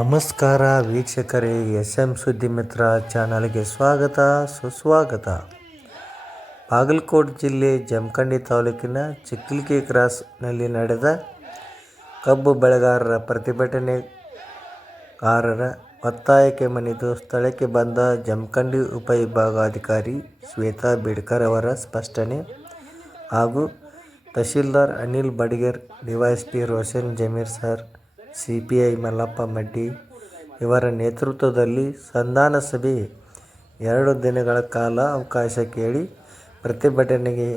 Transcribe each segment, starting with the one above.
ನಮಸ್ಕಾರ ವೀಕ್ಷಕರೇ S M ಸುದ್ದಿ ಮಿತ್ರ ಚಾನಲ್ಗೆ ಸ್ವಾಗತ, ಸುಸ್ವಾಗತ. ಬಾಗಲಕೋಟೆ ಜಿಲ್ಲೆ ಜಮಖಂಡಿ ತಾಲೂಕಿನ ಚಿಕ್ಕಲ್ಕಿ ಕ್ರಾಸ್ನಲ್ಲಿ ನಡೆದ ಕಬ್ಬು ಬೆಳೆಗಾರರ ಪ್ರತಿಭಟನೆಗಾರರ ಒತ್ತಾಯಕ್ಕೆ ಮಣಿದು ಸ್ಥಳಕ್ಕೆ ಬಂದ ಜಮಖಂಡಿ ಉಪವಿಭಾಗಾಧಿಕಾರಿ ಶ್ವೇತಾ ಬಿಡ್ಕರ್ ಅವರ ಸ್ಪಷ್ಟನೆ ಹಾಗೂ tahsildar Anil Badiger DYSP Roshan Zameer sir C P I Mallappa Maddi ಇವರ ನೇತೃತ್ವದಲ್ಲಿ ಸಂಧಾನ ಸಭೆ ಎರಡು ದಿನಗಳ ಕಾಲ ಅವಕಾಶ ಕೇಳಿ ಪ್ರತಿಭಟನೆಗೆ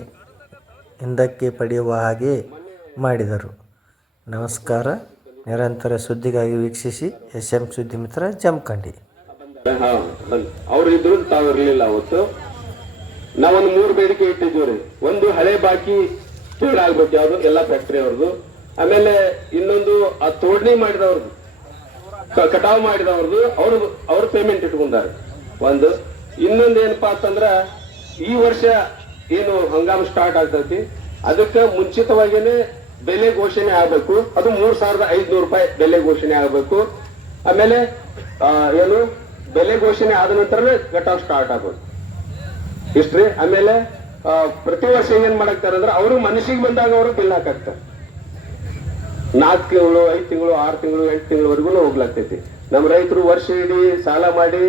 ಹಿಂದಕ್ಕೆ ಪಡೆಯುವ ಹಾಗೆ ಮಾಡಿದರು. ನಮಸ್ಕಾರ. ನಿರಂತರ ಸುದ್ದಿಗಾಗಿ ವೀಕ್ಷಿಸಿ ಎಸ್ ಎಂ ಸುದ್ದಿ ಮಿತ್ರ ಜಮಖಂಡಿ ಅವರಿದ್ರು ತಾವು ಇರಲಿಲ್ಲ ಅವತ್ತು. ನಾವೊಂದು ಮೂರು ಬೇಡಿಕೆ ಇಟ್ಟಿದ್ದೀವಿ ರೀ. ಒಂದು ಹಳೆ ಬಾಕಿ ಆಗ್ಬೇಕು ಯಾವುದು? ಎಲ್ಲ ಫ್ಯಾಕ್ಟ್ರಿ ಅವ್ರದ್ದು. ಆಮೇಲೆ ಇನ್ನೊಂದು, ಆ ತೋಡಣಿ ಮಾಡಿದವ್ರದ್ದು ಕಟಾವ್ ಮಾಡಿದವ್ರದ್ದು ಅವ್ರ ಅವ್ರ ಪೇಮೆಂಟ್ ಇಟ್ಕೊಂಡಾರ. ಒಂದು, ಇನ್ನೊಂದು ಏನಪ್ಪಾ ಅಂತಂದ್ರ, ಈ ವರ್ಷ ಏನು ಹಂಗಾಮ ಸ್ಟಾರ್ಟ್ ಆಗ್ತೈತಿ, ಅದಕ್ಕೆ ಮುಂಚಿತವಾಗಿನೇ ಬೆಲೆ ಘೋಷಣೆ ಆಗ್ಬೇಕು. ಅದು ಮೂರ್ ಸಾವಿರದ ಐದ್ನೂರು ರೂಪಾಯಿ ಬೆಲೆ ಘೋಷಣೆ ಆಗ್ಬೇಕು. ಆಮೇಲೆ ಏನು, ಬೆಲೆ ಘೋಷಣೆ ಆದ ನಂತರನೇ ಕಟಾವ್ ಸ್ಟಾರ್ಟ್ ಆಗೋದು ಇಷ್ಟ್ರಿ? ಆಮೇಲೆ ಪ್ರತಿ ವರ್ಷ ಏನ್ ಮಾಡಾಕ್ತಾರ ಅಂದ್ರೆ ಅವರು ಮನಸ್ಸಿಗೆ ಬಂದಾಗ ಅವರು ಬಿಲ್ ಹಾಕಾಕ್ತಾರೆ ನಾಲ್ಕು ತಿಂಗಳು, ಐದು ತಿಂಗಳು, ಆರು ತಿಂಗಳು, ಎಂಟು ತಿಂಗಳವರೆಗೂ ಹೋಗ್ಲಾಗ್ತೈತಿ. ನಮ್ಮ ರೈತರು ವರ್ಷ ಇಡೀ ಸಾಲ ಮಾಡಿ,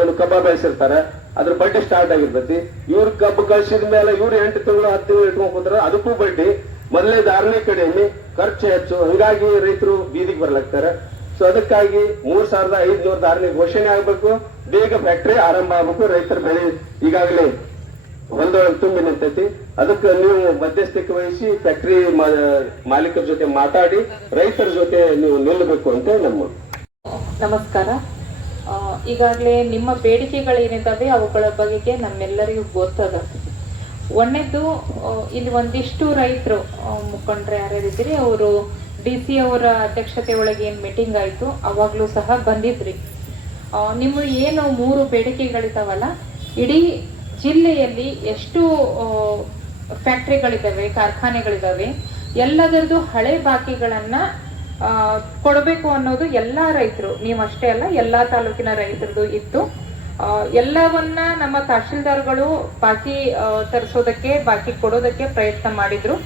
ಏನು ಕಬ್ಬ ಬೆಳೆಸಿರ್ತಾರೆ. ಅದ್ರ ಬಡ್ಡಿ ಸ್ಟಾರ್ಟ್ ಆಗಿರ್ತೈತಿ. ಇವ್ರ ಕಬ್ಬು ಕಳ್ಸಿದ ಮೇಲೆ ಇವ್ರು ಎಂಟು ತಿಂಗಳು, ಹತ್ತು ತಿಂಗಳು ಇಟ್ಕೊಂಡ್ ಕೂತಾರ ಅದಕ್ಕೂ ಬಡ್ಡಿ. ಮೊದಲೇ ಧಾರಣೆ ಕಡೆಯಲ್ಲಿ ಖರ್ಚು ಹೆಚ್ಚು. ಹಂಗಾಗಿ ರೈತರು ಬೀದಿಗೆ ಬರ್ಲಾಗ್ತಾರೆ. ಸೊ ಅದಕ್ಕಾಗಿ ಮೂರ್ ಸಾವಿರದ ಐದ್ನೂರು ಧಾರಣೆ ಘೋಷಣೆ ಆಗ್ಬೇಕು. ಬೇಗ ಫ್ಯಾಕ್ಟರಿ ಆರಂಭ ಆಗ್ಬೇಕು. ರೈತರ ಬೆಳೆ ಈಗಾಗಲೇ ಹೊಲದೊಳಗೆ ತುಂಬಿ ನಿಂತೈತಿ ಅದಕ್ಕೆ ನೀವು ಮಧ್ಯಸ್ಥಿಕೆ ವಹಿಸಿ ಫ್ಯಾಕ್ಟರಿ ಮಾಲೀಕರ ಜೊತೆ ಮಾತಾಡಿ, ರೈತರ ಜೊತೆ ನೀವು ನಿಲ್ಲಬೇಕು ಅಂತ ನಮ್ಮ ನಮಸ್ಕಾರ. ಈಗಾಗಲೇ ನಿಮ್ಮ ಬೇಡಿಕೆಗಳೇನಿದ್ದಾವೆ ಅವುಗಳ ಬಗೆಗೆ ನಮ್ಮೆಲ್ಲರಿಗೂ ಗೊತ್ತದ. ಒಂದನೇದು ಇಲ್ಲಿ ಒಂದಿಷ್ಟು ರೈತರು ಮುಖಂಡರು ಯಾರ್ಯಾರಿದ್ದೀರಿ, ಅವರು ಡಿ ಸಿ ಅವರ ಅಧ್ಯಕ್ಷತೆ ಒಳಗೆ ಏನು ಮೀಟಿಂಗ್ ಆಯಿತು, ಅವಾಗಲೂ ಸಹ ಬಂದಿದ್ರಿ. ನಿಮ್ಮ ಏನು ಮೂರು ಬೇಡಿಕೆಗಳಿದಾವಲ್ಲ, ಇಡೀ ಜಿಲ್ಲೆಯಲ್ಲಿ ಎಷ್ಟು ಫ್ಯಾಕ್ಟ್ರಿಗಳಿದ್ದಾವೆ, ಕಾರ್ಖಾನೆಗಳಿದ್ದಾವೆ, ಎಲ್ಲದರದ್ದು ಹಳೆ ಬಾಕಿಗಳನ್ನು ಕೊಡಬೇಕು ಅನ್ನೋದು ಎಲ್ಲಾ ರೈತರು ಅಷ್ಟೇ ಅಲ್ಲ, ಎಲ್ಲಾ ತಾಲೂಕಿನ ರೈತರದು ಇತ್ತು. ಎಲ್ಲವನ್ನ ನಮ್ಮ ತಹಶೀಲ್ದಾರ್ಗಳು ಬಾಕಿ ತರಿಸೋದಕ್ಕೆ, ಬಾಕಿ ಕೊಡೋದಕ್ಕೆ ಪ್ರಯತ್ನ ಮಾಡಿದ್ರು.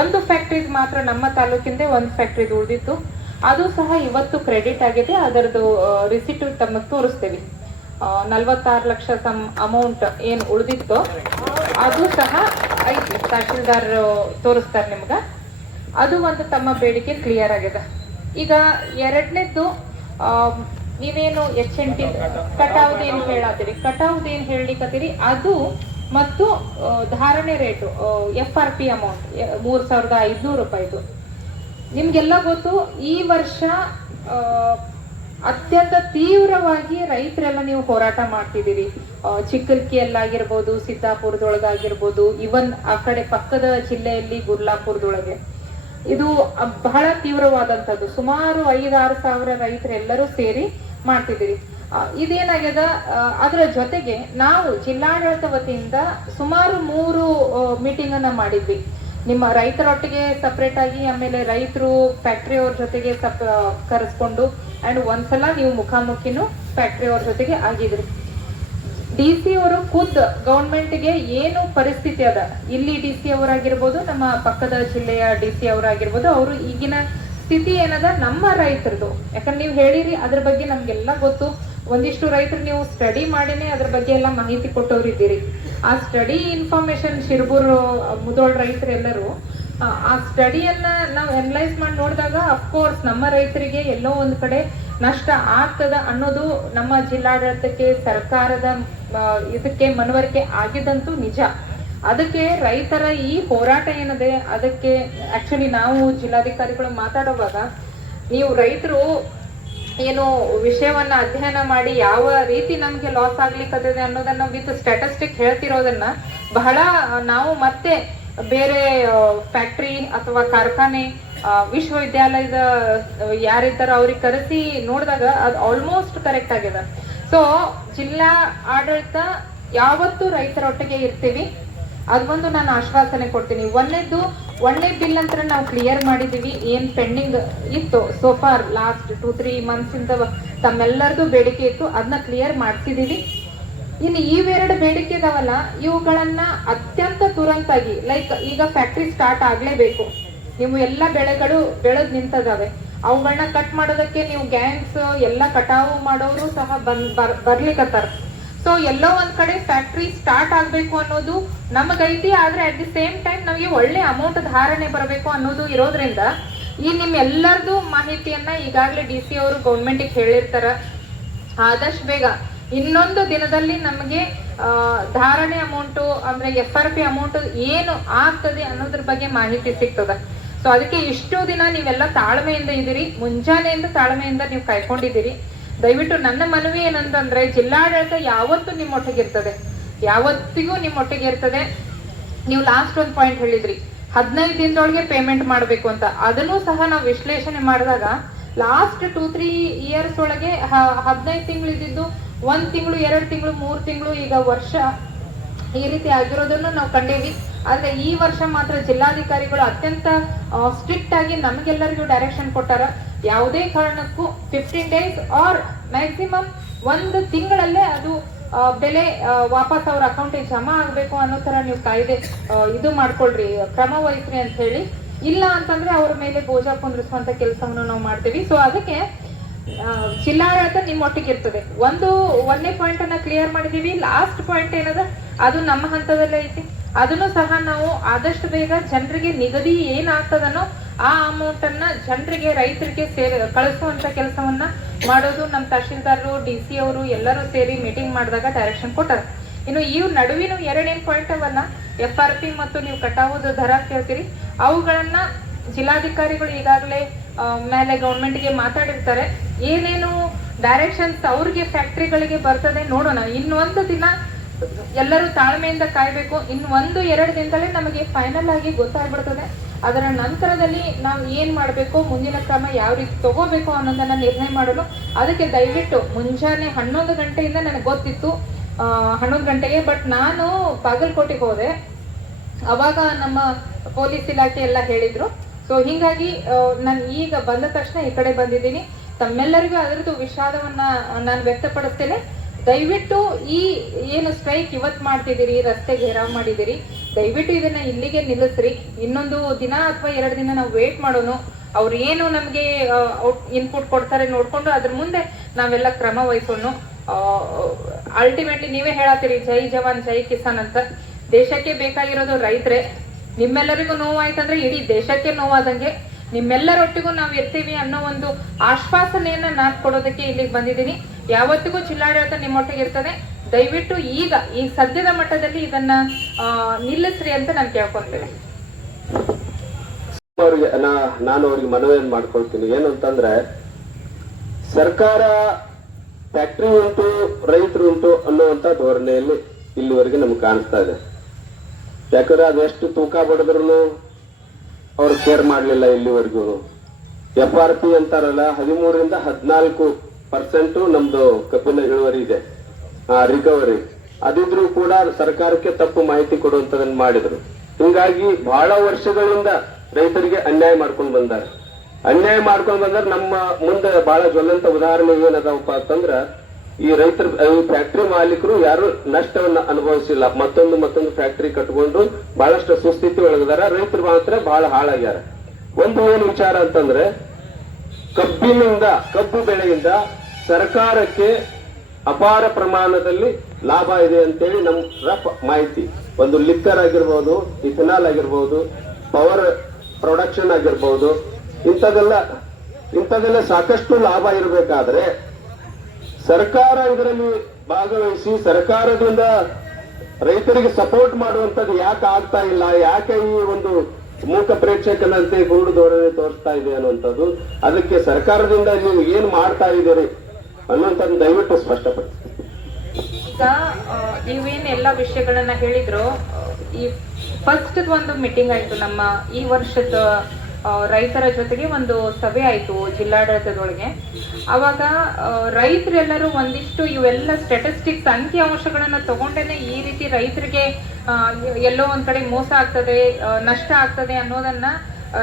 ಒಂದು ಫ್ಯಾಕ್ಟ್ರಿಗೆ ಮಾತ್ರ ನಮ್ಮ ತಾಲೂಕಿಂದೇ ಒಂದು ಫ್ಯಾಕ್ಟ್ರಿ ಉಳಿದಿತ್ತು. ಅದು ಸಹ ಇವತ್ತು ಕ್ರೆಡಿಟ್ ಆಗಿದೆ, ಅದರದ್ದು ರಿಸಿಟ್ ತಮಗೆ ತೋರಿಸ್ತೇವೆ. ನಲ್ವತ್ತಾರು ಲಕ್ಷ ಸಮ್ ಅಮೌಂಟ್ ಏನು ಉಳಿದಿತ್ತು ಅದು ಸಹ ಐತಿ. ತಹಶೀಲ್ದಾರ್ ತೋರಿಸ್ತಾರೆ ನಿಮ್ಗ. ಅದು ಒಂದು ತಮ್ಮ ಬೇಡಿಕೆ ಕ್ಲಿಯರ್ ಆಗಿದೆ. ಈಗ ಎರಡನೇದ್ದು ನೀವೇನು ಎಚ್ ಎನ್ ಟಿ ಕಟಾವ್ದು ಏನು ಹೇಳತ್ತೀರಿ ಕಟಾವ್ದು ಏನು ಅದು ಮತ್ತು ಧಾರಣೆ rate F R P amount ಮೂರ್ ಸಾವಿರದ ಐದ್ನೂರು ರೂಪಾಯಿದು. ನಿಮ್ಗೆಲ್ಲ ಗೊತ್ತು, ಈ ವರ್ಷ ಅತ್ಯಂತ ತೀವ್ರವಾಗಿ ರೈತರೆಲ್ಲ ನೀವು ಹೋರಾಟ ಮಾಡ್ತಿದ್ದೀರಿ. ಚಿಕ್ಕಲ್ಕಿಯಲ್ಲಾಗಿರ್ಬೋದು, ಸಿದ್ದಾಪುರದೊಳಗಾಗಿರ್ಬೋದು ಇವನ್ ಆ ಕಡೆ ಪಕ್ಕದ ಜಿಲ್ಲೆಯಲ್ಲಿ ಗುರ್ಲಾಪುರದೊಳಗೆ. ಇದು ಬಹಳ ತೀವ್ರವಾದಂಥದ್ದು. ಸುಮಾರು ಐದಾರು ಸಾವಿರ ರೈತರೆಲ್ಲರೂ ಸೇರಿ ಮಾಡ್ತಿದ್ದೀರಿ. ಇದೇನಾಗ್ಯದ? ಅದರ ಜೊತೆಗೆ ನಾವು ಜಿಲ್ಲಾಡಳಿತ ವತಿಯಿಂದ ಸುಮಾರು ಮೂರು ಮೀಟಿಂಗ್ ಅನ್ನ ಮಾಡಿದ್ವಿ. ನಿಮ್ಮ ರೈತರೊಟ್ಟಿಗೆ ಸಪ್ರೇಟ್ ಆಗಿ ಆಮೇಲೆ ರೈತರು ಫ್ಯಾಕ್ಟ್ರಿ ಅವ್ರ ಜೊತೆಗೆ ಸಪ್ ಕರೆಸ್ಕೊಂಡು ಅಂಡ್ ಒಂದ್ಸಲ ನೀವು ಮುಖಾಮುಖಿನೂ ಫ್ಯಾಕ್ಟ್ರಿ ಅವ್ರ ಜೊತೆಗೆ ಆಗಿದ್ರಿ. ಡಿ ಸಿ ಅವರು ಖುದ್ ಗೌರ್ಮೆಂಟ್ಗೆ ಏನು ಪರಿಸ್ಥಿತಿ ಅದ? ಇಲ್ಲಿ ಡಿ ಸಿ ಅವರಾಗಿರ್ಬೋದು, ನಮ್ಮ ಪಕ್ಕದ ಜಿಲ್ಲೆಯ ಡಿ ಸಿ ಅವರಾಗಿರ್ಬೋದು, ಅವರು ಈಗಿನ ಸ್ಥಿತಿ ಏನದ? ನಮ್ಮ ರೈತರದು. ಯಾಕಂದ್ರೆ ನೀವು ಹೇಳಿರಿ, ಅದ್ರ ಬಗ್ಗೆ ನಮ್ಗೆಲ್ಲ ಗೊತ್ತು. ಒಂದಿಷ್ಟು ರೈತರು ನೀವು ಸ್ಟಡಿ ಮಾಡಿನೇ ಅದ್ರ ಬಗ್ಗೆ ಎಲ್ಲ ಮಾಹಿತಿ ಕೊಟ್ಟವ್ರಿದ್ದೀರಿ. ಆ ಸ್ಟಡಿ ಇನ್ಫಾರ್ಮೇಶನ್ ಶಿರ್ಬೂರು ಮುದೋಳ್ ರೈತರೆಲ್ಲರೂ ಆ, ಸ್ಟಡಿಯನ್ನ ನಾವು ಅನಲೈಸ್ ಮಾಡಿ ನೋಡಿದಾಗ ಅಫ್ಕೋರ್ಸ್ ನಮ್ಮ ರೈತರಿಗೆ ಎಲ್ಲೋ ಒಂದ್ ಕಡೆ ನಷ್ಟ ಆಗ್ತದ ಅನ್ನೋದು ನಮ್ಮ ಜಿಲ್ಲಾಡಳಿತಕ್ಕೆ ಸರ್ಕಾರದ ಇದಕ್ಕೆ ಮನವರಿಕೆ ಆಗಿದ್ದಂತೂ ನಿಜ. ಅದಕ್ಕೆ ರೈತರ ಈ ಹೋರಾಟ ಏನಿದೆ ಅದಕ್ಕೆ ಆಕ್ಚುಲಿ ನಾವು ಜಿಲ್ಲಾಧಿಕಾರಿಗಳು ಮಾತಾಡುವಾಗ ನೀವು ರೈತರು ಏನು ವಿಷಯವನ್ನ ಅಧ್ಯಯನ ಮಾಡಿ ಯಾವ ರೀತಿ ನಮ್ಗೆ ಲಾಸ್ ಆಗ್ಲಿಕ್ಕತ್ತದೆ ಅನ್ನೋದನ್ನ ವಿತ್ ಸ್ಟ್ಯಾಟಿಸ್ಟಿಕ್ ಹೇಳ್ತಿರೋದನ್ನ ಬಹಳ ನಾವು ಮತ್ತೆ ಬೇರೆ ಫ್ಯಾಕ್ಟ್ರಿ ಅಥವಾ ಕಾರ್ಖಾನೆ ವಿಶ್ವವಿದ್ಯಾಲಯದ ಯಾರಿದ್ದಾರ ಅವ್ರಿಗೆ ಕರೆಸಿ ನೋಡಿದಾಗ ಅದು ಆಲ್ಮೋಸ್ಟ್ ಕರೆಕ್ಟ್ ಆಗಿದೆ. ಸೊ ಜಿಲ್ಲಾ ಆಡಳಿತ ಯಾವತ್ತೂ ರೈತರೊಟ್ಟಿಗೆ ಇರ್ತೀವಿ. ಅದೊಂದು ನಾನು ಆಶ್ವಾಸನೆ ಕೊಡ್ತೀನಿ. ಒಂದನೇದ್ದು ಒಳ್ಳೆ ಬಿಲ್ ಅಂತ ನಾವು ಕ್ಲಿಯರ್ ಮಾಡಿದೀವಿ, ಏನ್ ಪೆಂಡಿಂಗ್ ಇತ್ತು ಸೋಫಾರ್ ಲಾಸ್ಟ್ ಟೂ ತ್ರೀ ಇಂದ ತಮ್ಮೆಲ್ಲರದು ಬೇಡಿಕೆ ಇತ್ತು ಅದನ್ನ ಕ್ಲಿಯರ್ ಮಾಡ್ತಿದೀವಿ. ಇನ್ನು ಇವೆರಡು ಬೇಡಿಕೆ ಇದಾವಲ್ಲ ಇವುಗಳನ್ನ ಅತ್ಯಂತ ತುರಂತಾಗಿ ಲೈಕ್ ಈಗ ಫ್ಯಾಕ್ಟ್ರಿ ಸ್ಟಾರ್ಟ್ ಆಗ್ಲೇಬೇಕು. ನೀವು ಎಲ್ಲ ಬೆಳೆಗಳು ಬೆಳೆದ್ ನಿಂತದಾವೆ. ಅವುಗಳನ್ನ ಕಟ್ ಮಾಡೋದಕ್ಕೆ ನೀವು ಗ್ಯಾಂಗ್ಸ್ ಎಲ್ಲ ಕಟಾವು ಮಾಡೋರು ಸಹ ಬಂದ್ ಬರ್ ಬರ್ಲಿಕ್ಕತ್ತಾರ ಸೊ ಎಲ್ಲೋ ಒಂದ್ ಕಡೆ ಫ್ಯಾಕ್ಟ್ರಿ ಸ್ಟಾರ್ಟ್ ಆಗ್ಬೇಕು ಅನ್ನೋದು ನಮಗೈತಿ ಆದ್ರೆ ಅಟ್ ದಿ ಸೇಮ್ ಟೈಮ್ ನಮಗೆ ಒಳ್ಳೆ ಅಮೌಂಟ್ ಧಾರಣೆ ಬರಬೇಕು ಅನ್ನೋದು ಇರೋದ್ರಿಂದ ಈ ನಿಮ್ ಎಲ್ಲರದು ಮಾಹಿತಿಯನ್ನ ಈಗಾಗಲೇ ಡಿ ಸಿ ಅವರು ಗೌರ್ಮೆಂಟಿಗೆ ಹೇಳಿರ್ತಾರ. ಆದಷ್ಟು ಬೇಗ. ಇನ್ನೊಂದು ದಿನದಲ್ಲಿ ನಮಗೆ ಧಾರಣೆ ಅಮೌಂಟು ಅಂದ್ರೆ ಎಫ್ ಆರ್ ಪಿ ಅಮೌಂಟ್ ಏನು ಆಗ್ತದೆ ಅನ್ನೋದ್ರ ಬಗ್ಗೆ ಮಾಹಿತಿ ಸಿಗ್ತದ. ಸೊ ಅದಕ್ಕೆ ಇಷ್ಟು ದಿನ ನೀವೆಲ್ಲ ತಾಳ್ಮೆಯಿಂದ ಇದ್ದೀರಿ. ಮುಂಜಾನೆಯಿಂದ ತಾಳ್ಮೆಯಿಂದ ನೀವು ಕಾಯ್ಕೊಂಡಿದ್ದೀರಿ. ದಯವಿಟ್ಟು ನನ್ನ ಮನವಿ ಏನಂತಂದ್ರೆ, ಜಿಲ್ಲಾಡಳಿತ ಯಾವತ್ತೂ ನಿಮ್ಮೊಟ್ಟಿಗಿರ್ತದೆ. ಯಾವತ್ತಿಗೂ ನಿಮ್ಮೊಟ್ಟಿಗೆ ಇರ್ತದೆ ನೀವು ಲಾಸ್ಟ್ ಒಂದು ಪಾಯಿಂಟ್ ಹೇಳಿದ್ರಿ. ಹದಿನೈದು ದಿನದೊಳಗೆ ಪೇಮೆಂಟ್ ಮಾಡಬೇಕು ಅಂತ. ಅದನ್ನು ಸಹ ನಾವು ವಿಶ್ಲೇಷಣೆ ಮಾಡಿದಾಗ ಲಾಸ್ಟ್ ಟೂ ತ್ರೀ ಇಯರ್ಸ್ ಒಳಗೆ ಹದಿನೈದು ತಿಂಗಳು ಇದ್ದಿದ್ದು, ಒಂದ್ ತಿಂಗಳು, ಎರಡು ತಿಂಗಳು, ಮೂರು ತಿಂಗಳು ಈಗ ವರ್ಷ ಈ ರೀತಿ ಆಗಿರೋದನ್ನು ನಾವು ಕಂಡೇವಿ. ಆದ್ರೆ ಈ ವರ್ಷ ಮಾತ್ರ ಜಿಲ್ಲಾಧಿಕಾರಿಗಳು ಅತ್ಯಂತ ಸ್ಟ್ರಿಕ್ಟ್ ಆಗಿ ನಮಗೆಲ್ಲರಿಗೂ ಡೈರೆಕ್ಷನ್ ಕೊಟ್ಟಾರ. ಯಾವುದೇ ಕಾರಣಕ್ಕೂ ಫಿಫ್ಟೀನ್ ಡೇಸ್ ಆರ್ ಮ್ಯಾಕ್ಸಿಮಮ್ ಒಂದು ತಿಂಗಳಲ್ಲೇ ಅದು ಬೆಲೆ ವಾಪಸ್ ಅವ್ರ ಅಕೌಂಟಿಗೆ ಜಮಾ ಆಗಬೇಕು ಅನ್ನೋ ಥರ ನೀವು ಕಾಯ್ದೆ ಇದು ಮಾಡ್ಕೊಳ್ರಿ, ಕ್ರಮ ವಹಿಸ್ರಿ ಅಂತ ಹೇಳಿ. ಇಲ್ಲ ಅಂತಂದ್ರೆ ಅವ್ರ ಮೇಲೆ ಬೋಜ ಕುಂದ್ರಿಸುವಂತ ಕೆಲಸವನ್ನು ನಾವು ಮಾಡ್ತೀವಿ. ಸೊ ಅದಕ್ಕೆ ಜಿಲ್ಲಾಡಳಿತ ನಿಮ್ಮೊಟ್ಟಿಗೆ ಇರ್ತದೆ. ಒಂದು ಒಂದನೇ ಪಾಯಿಂಟ್ ಅನ್ನ ಕ್ಲಿಯರ್ ಮಾಡಿದೀವಿ. ಲಾಸ್ಟ್ ಪಾಯಿಂಟ್ ಏನದ? ಅದು ನಮ್ಮ ಹಂತದಲ್ಲೇ ಐತಿ. ಅದನ್ನು ಸಹ ನಾವು ಆದಷ್ಟು ಬೇಗ ಜನರಿಗೆ ನಿಗದಿ ಏನಾಗ್ತದನೋ ಆ ಅಮೌಂಟ್ ಅನ್ನ ಜನರಿಗೆ, ರೈತರಿಗೆ ಸೇರಿ ಕಳಿಸುವಂತ ಕೆಲಸವನ್ನ ಮಾಡೋದು ನಮ್ಮ ತಹಶೀಲ್ದಾರರು, ಡಿ ಸಿ ಅವರು ಎಲ್ಲರೂ ಸೇರಿ ಮೀಟಿಂಗ್ ಮಾಡಿದಾಗ ಡೈರೆಕ್ಷನ್ ಕೊಟ್ಟಾರ. ಇನ್ನು ಈ ನಡುವಿನ ಎರಡೇನು ಪಾಯಿಂಟ್ ಅವಲ್ಲ ಎಫ್ ಆರ್ ಪಿ ಮತ್ತು ನೀವು ಕಟಾವುದು ದರ ಕೇಳ್ತೀರಿ ಅವುಗಳನ್ನ ಜಿಲ್ಲಾಧಿಕಾರಿಗಳು ಈಗಾಗಲೇ ಮೇಲೆ ಗೌರ್ಮೆಂಟ್ಗೆ ಮಾತಾಡಿರ್ತಾರೆ. ಏನೇನು ಡೈರೆಕ್ಷನ್ಸ್ ಅವ್ರಿಗೆ ಫ್ಯಾಕ್ಟ್ರಿಗಳಿಗೆ ಬರ್ತದೆ ನೋಡೋಣ. ಇನ್ನೊಂದು ದಿನ ಎಲ್ಲರೂ ತಾಳ್ಮೆಯಿಂದ ಕಾಯ್ಬೇಕು. ಇನ್ನು ಒಂದು, ಎರಡು ದಿನದಲ್ಲೇ ನಮಗೆ ಫೈನಲ್ ಆಗಿ ಗೊತ್ತಾಗ್ಬಿಡ್ತದೆ. ಅದರ ನಂತರದಲ್ಲಿ ನಾವು ಏನ್ ಮಾಡಬೇಕು, ಮುಂದಿನ ಕ್ರಮ ಯಾವ ರೀತಿ ತಗೋಬೇಕು ಅನ್ನೋದನ್ನ ನಿರ್ಣಯ ಮಾಡಲು ಅದಕ್ಕೆ ದಯವಿಟ್ಟು ಮುಂಜಾನೆ ಹನ್ನೊಂದು ಗಂಟೆಯಿಂದ ನನಗೆ ಗೊತ್ತಿತ್ತು. ಹನ್ನೊಂದು ಗಂಟೆಗೆ ಬಟ್ ನಾನು ಬಾಗಲಕೋಟೆಗೆ ಹೋದೆ. ಅವಾಗ ನಮ್ಮ ಪೊಲೀಸ್ ಇಲಾಖೆ ಎಲ್ಲ ಹೇಳಿದ್ರು. ಸೊ ಹಿಂಗಾಗಿ ನಾನು ಈಗ ಬಂದ ತಕ್ಷಣ ಈ ಕಡೆ ಬಂದಿದ್ದೀನಿ. ತಮ್ಮೆಲ್ಲರಿಗೂ ಅದರದ್ದು ವಿಷಾದವನ್ನ ನಾನು ವ್ಯಕ್ತಪಡಿಸ್ತೇನೆ. ದಯವಿಟ್ಟು ಈ ಏನು ಸ್ಟ್ರೈಕ್ ಇವತ್ ಮಾಡ್ತಿದ್ದೀರಿ ರಸ್ತೆ ಘೇರಾವ್ ಮಾಡಿದಿರಿ ದಯವಿಟ್ಟು ಇದನ್ನ ಇಲ್ಲಿಗೆ ನಿಲ್ಲಿಸ್ರಿ. ಇನ್ನೊಂದು ದಿನ ಅಥವಾ ಎರಡು ದಿನ ನಾವು ವೇಟ್ ಮಾಡೋಣ ಅವ್ರು ಏನು ನಮಗೆ ಇನ್ಪುಟ್ ಕೊಡ್ತಾರೆ ನೋಡ್ಕೊಂಡು ಅದ್ರ ಮುಂದೆ ನಾವೆಲ್ಲ ಕ್ರಮ ವಹಿಸೋಣ ಅಲ್ಟಿಮೇಟ್ಲಿ ನೀವೇ ಹೇಳತ್ತೀರಿ, ಜೈ ಜವಾನ್, ಜೈ ಕಿಸಾನ್ ಅಂತ. ದೇಶಕ್ಕೆ ಬೇಕಾಗಿರೋದು ರೈತರೇ. ನಿಮ್ಮೆಲ್ಲರಿಗೂ ನೋವಾಯ್ತಂದ್ರೆ ಇಡೀ ದೇಶಕ್ಕೆ ನೋವಾದಂಗೆ. ನಿಮ್ಮೆಲ್ಲರೊಟ್ಟಿಗೂ ನಾವು ಇರ್ತೀವಿ ಅನ್ನೋ ಒಂದು ಆಶ್ವಾಸನೆಯನ್ನ ನಾನು ಕೊಡೋದಕ್ಕೆ ಇಲ್ಲಿಗೆ ಬಂದಿದ್ದೀನಿ. ಯಾವತ್ತಿಗೂ ಜಿಲ್ಲಾಡಳಿತ ನಿಮ್ಮೊಟ್ಟಿಗೆ ಇರ್ತದೆ. ದಯವಿಟ್ಟು ಈಗ ಈ ಸದ್ಯದ ಮಟ್ಟದಲ್ಲಿ ಇದನ್ನ ನಿಲ್ಲಿಸ್ರಿ ಅಂತ ನಾನು ಕೇಳ್ಕೊಂತೇನೆ ನಾ- ನಾನು ಅವ್ರಿಗೆ ಮನವಿಯನ್ನು ಮಾಡ್ಕೊಳ್ತೀನಿ. ಏನು ಅಂತಂದ್ರೆ, ಸರ್ಕಾರ ಫ್ಯಾಕ್ಟ್ರಿ ಉಂಟು, ರೈತರು ಉಂಟು ಅನ್ನುವಂತ ಧೋರಣೆಯಲ್ಲಿ ಇಲ್ಲಿವರೆಗೆ ನಮ್ಗೆ ಕಾಣಿಸ್ತಾ ಇದೆ. ಯಾಕಂದ್ರೆ ಅದೆಷ್ಟು ತೂಕ ಬಡದ್ರು ಅವ್ರು ಕೇರ್ ಮಾಡಲಿಲ್ಲ ಇಲ್ಲಿವರೆಗೂ. ಎಫ್ ಆರ್ ಪಿ ಅಂತಾರಲ್ಲ, ಹದಿಮೂರರಿಂದ ಹದಿನಾಲ್ಕು ಪರ್ಸೆಂಟ್ ನಮ್ದು ಕಬ್ಬಿನ ಇಳುವರಿ ಇದೆ ರಿಕವರಿ ಅದಿದ್ರೂ ಕೂಡ ಸರ್ಕಾರಕ್ಕೆ ತಪ್ಪು ಮಾಹಿತಿ ಕೊಡುವಂತದನ್ನ ಮಾಡಿದ್ರು. ಹಿಂಗಾಗಿ ಬಹಳ ವರ್ಷಗಳಿಂದ ರೈತರಿಗೆ ಅನ್ಯಾಯ ಮಾಡ್ಕೊಂಡು ಬಂದಾರೆ. ಅನ್ಯಾಯ ಮಾಡ್ಕೊಂಡು ಬಂದ್ರೆ, ನಮ್ಮ ಮುಂದೆ ಬಹಳ ಜ್ವಲಂತ ಉದಾಹರಣೆ ಏನದಪ್ಪ ಅಂತಂದ್ರ, ಈ ರೈತರ ಫ್ಯಾಕ್ಟರಿ ಮಾಲೀಕರು ಯಾರು ನಷ್ಟವನ್ನ ಅನುಭವಿಸಿಲ್ಲ. ಮತ್ತೊಂದು ಮತ್ತೊಂದು ಫ್ಯಾಕ್ಟರಿ ಕಟ್ಕೊಂಡು ಬಹಳಷ್ಟು ಸುಸ್ಥಿತಿ ಒಳಗದಾರ, ರೈತರು ಮಾತ್ರ ಬಹಳ ಹಾಳಾಗ್ಯಾರ. ಒಂದು ಏನು ವಿಚಾರ ಅಂತಂದ್ರೆ, ಕಬ್ಬಿನಿಂದ, ಕಬ್ಬು ಬೆಳೆಯಿಂದ ಸರ್ಕಾರಕ್ಕೆ ಅಪಾರ ಪ್ರಮಾಣದಲ್ಲಿ ಲಾಭ ಇದೆ ಅಂತೇಳಿ ನಮ್ ರಫ್ ಮಾಹಿತಿ. ಒಂದು ಲಿಕ್ಕರ್ ಆಗಿರ್ಬೋದು, ಇಥನಾಲ್ ಆಗಿರ್ಬೋದು, ಪವರ್ ಪ್ರೊಡಕ್ಷನ್ ಆಗಿರ್ಬೋದು, ಇಂಥದೆಲ್ಲ ಇಂಥದೆಲ್ಲ ಸಾಕಷ್ಟು ಲಾಭ ಇರಬೇಕಾದ್ರೆ ಸರ್ಕಾರ ಇದರಲ್ಲಿ ಭಾಗವಹಿಸಿ, ಸರ್ಕಾರದಿಂದ ರೈತರಿಗೆ ಸಪೋರ್ಟ್ ಮಾಡುವಂತದ್ದು ಯಾಕೆ ಆಗ್ತಾ ಇಲ್ಲ, ಯಾಕೆ ಈ ಒಂದು ಮೂಕ ಪ್ರೇಕ್ಷಕನಂತೆ ಗೂಡು ಧೋರಣೆ ತೋರಿಸ್ತಾ ಇದೆ ಅನ್ನುವಂಥದ್ದು, ಅದಕ್ಕೆ ಸರ್ಕಾರದಿಂದ ನೀವು ಏನ್ ಮಾಡ್ತಾ ಇದ್ದೀರಿ? ಅನ್ನುವಂಥದ್ದು ದಯವಿಟ್ಟು ಸ್ಪಷ್ಟಪಡಿಸಿ ಈಗ ನೀವೇನ್ ಎಲ್ಲ ವಿಷಯಗಳನ್ನ ಹೇಳಿದ್ರು ಈ ಫಸ್ಟ್ ಒಂದು ಮೀಟಿಂಗ್ ಆಯ್ತು ನಮ್ಮ ಈ ವರ್ಷದ ರೈತರ ಜೊತೆಗೆ ಒಂದು ಸಭೆ ಆಯಿತು ಜಿಲ್ಲಾಡಳಿತದೊಳಗೆ. ಅವಾಗ ರೈತರೆಲ್ಲರೂ ಒಂದಿಷ್ಟು ಇವೆಲ್ಲ ಸ್ಟೆಟಿಸ್ಟಿಕ್ಸ್ ಅಂಕಿ ಅಂಶಗಳನ್ನು ತಗೊಂಡೇನೆ ಈ ರೀತಿ ರೈತರಿಗೆ ಎಲ್ಲೋ ಒಂದ್ ಕಡೆ ಮೋಸ ಆಗ್ತದೆ ನಷ್ಟ ಆಗ್ತದೆ ಅನ್ನೋದನ್ನ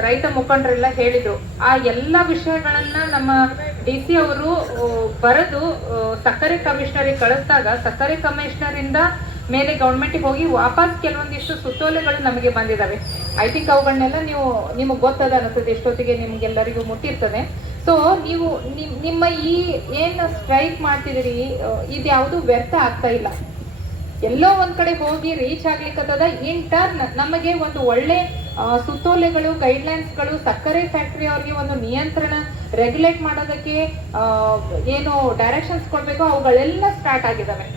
ರೈತ ಮುಖಂಡರೆಲ್ಲ ಹೇಳಿದ್ರು. ಆ ಎಲ್ಲ ವಿಷಯಗಳನ್ನ ನಮ್ಮ ಡಿ ಸಿ ಅವರು ಬರೆದು ಸಕ್ಕರೆ ಕಮಿಷನರಿಗೆ ಕಳಿಸಿದಾಗ, ಸಕ್ಕರೆ ಕಮಿಷನರ್ ಇಂದ ಮೇಲೆ ಗೌರ್ಮೆಂಟಿಗೆ ಹೋಗಿ ವಾಪಸ್ ಕೆಲವೊಂದಿಷ್ಟು ಸುತ್ತೋಲೆಗಳು ನಮಗೆ ಬಂದಿದ್ದಾವೆ ಐ ಥಿಂಕ್ ಅವುಗಳನ್ನೆಲ್ಲ ನೀವು, ನಿಮಗೆ ಗೊತ್ತದ ಅನಿಸ್ತದೆ ಎಷ್ಟೊತ್ತಿಗೆ ನಿಮ್ಗೆಲ್ಲರಿಗೂ ಮುಟ್ಟಿರ್ತದೆ. ಸೊ ನೀವು ನಿಮ್- ನಿಮ್ಮ ಈ ಏನ್ ಸ್ಟ್ರೈಕ್ ಮಾಡ್ತಿದ್ದೀರಿ ಇದು ಯಾವುದು ವ್ಯರ್ಥ ಆಗ್ತಾ ಇಲ್ಲ. ಎಲ್ಲೋ ಒಂದ್ ಕಡೆ ಹೋಗಿ ರೀಚ್ ಆಗ್ಲಿಕ್ಕದ ಇನ್ ಟರ್ನ್ ನಮಗೆ ಒಂದು ಒಳ್ಳೆ ಸುತ್ತೋಲೆಗಳು ಗೈಡ್ಲೈನ್ಸ್ಗಳು ಸಕ್ಕರೆ ಫ್ಯಾಕ್ಟರಿ ಅವ್ರಿಗೆ ಒಂದು ನಿಯಂತ್ರಣ ರೆಗ್ಯುಲೇಟ್ ಮಾಡೋದಕ್ಕೆ ಏನು ಡೈರೆಕ್ಷನ್ಸ್ ಕೊಡಬೇಕು ಅವುಗಳೆಲ್ಲ ಸ್ಟಾರ್ಟ್ ಆಗಿದ್ದಾವೆ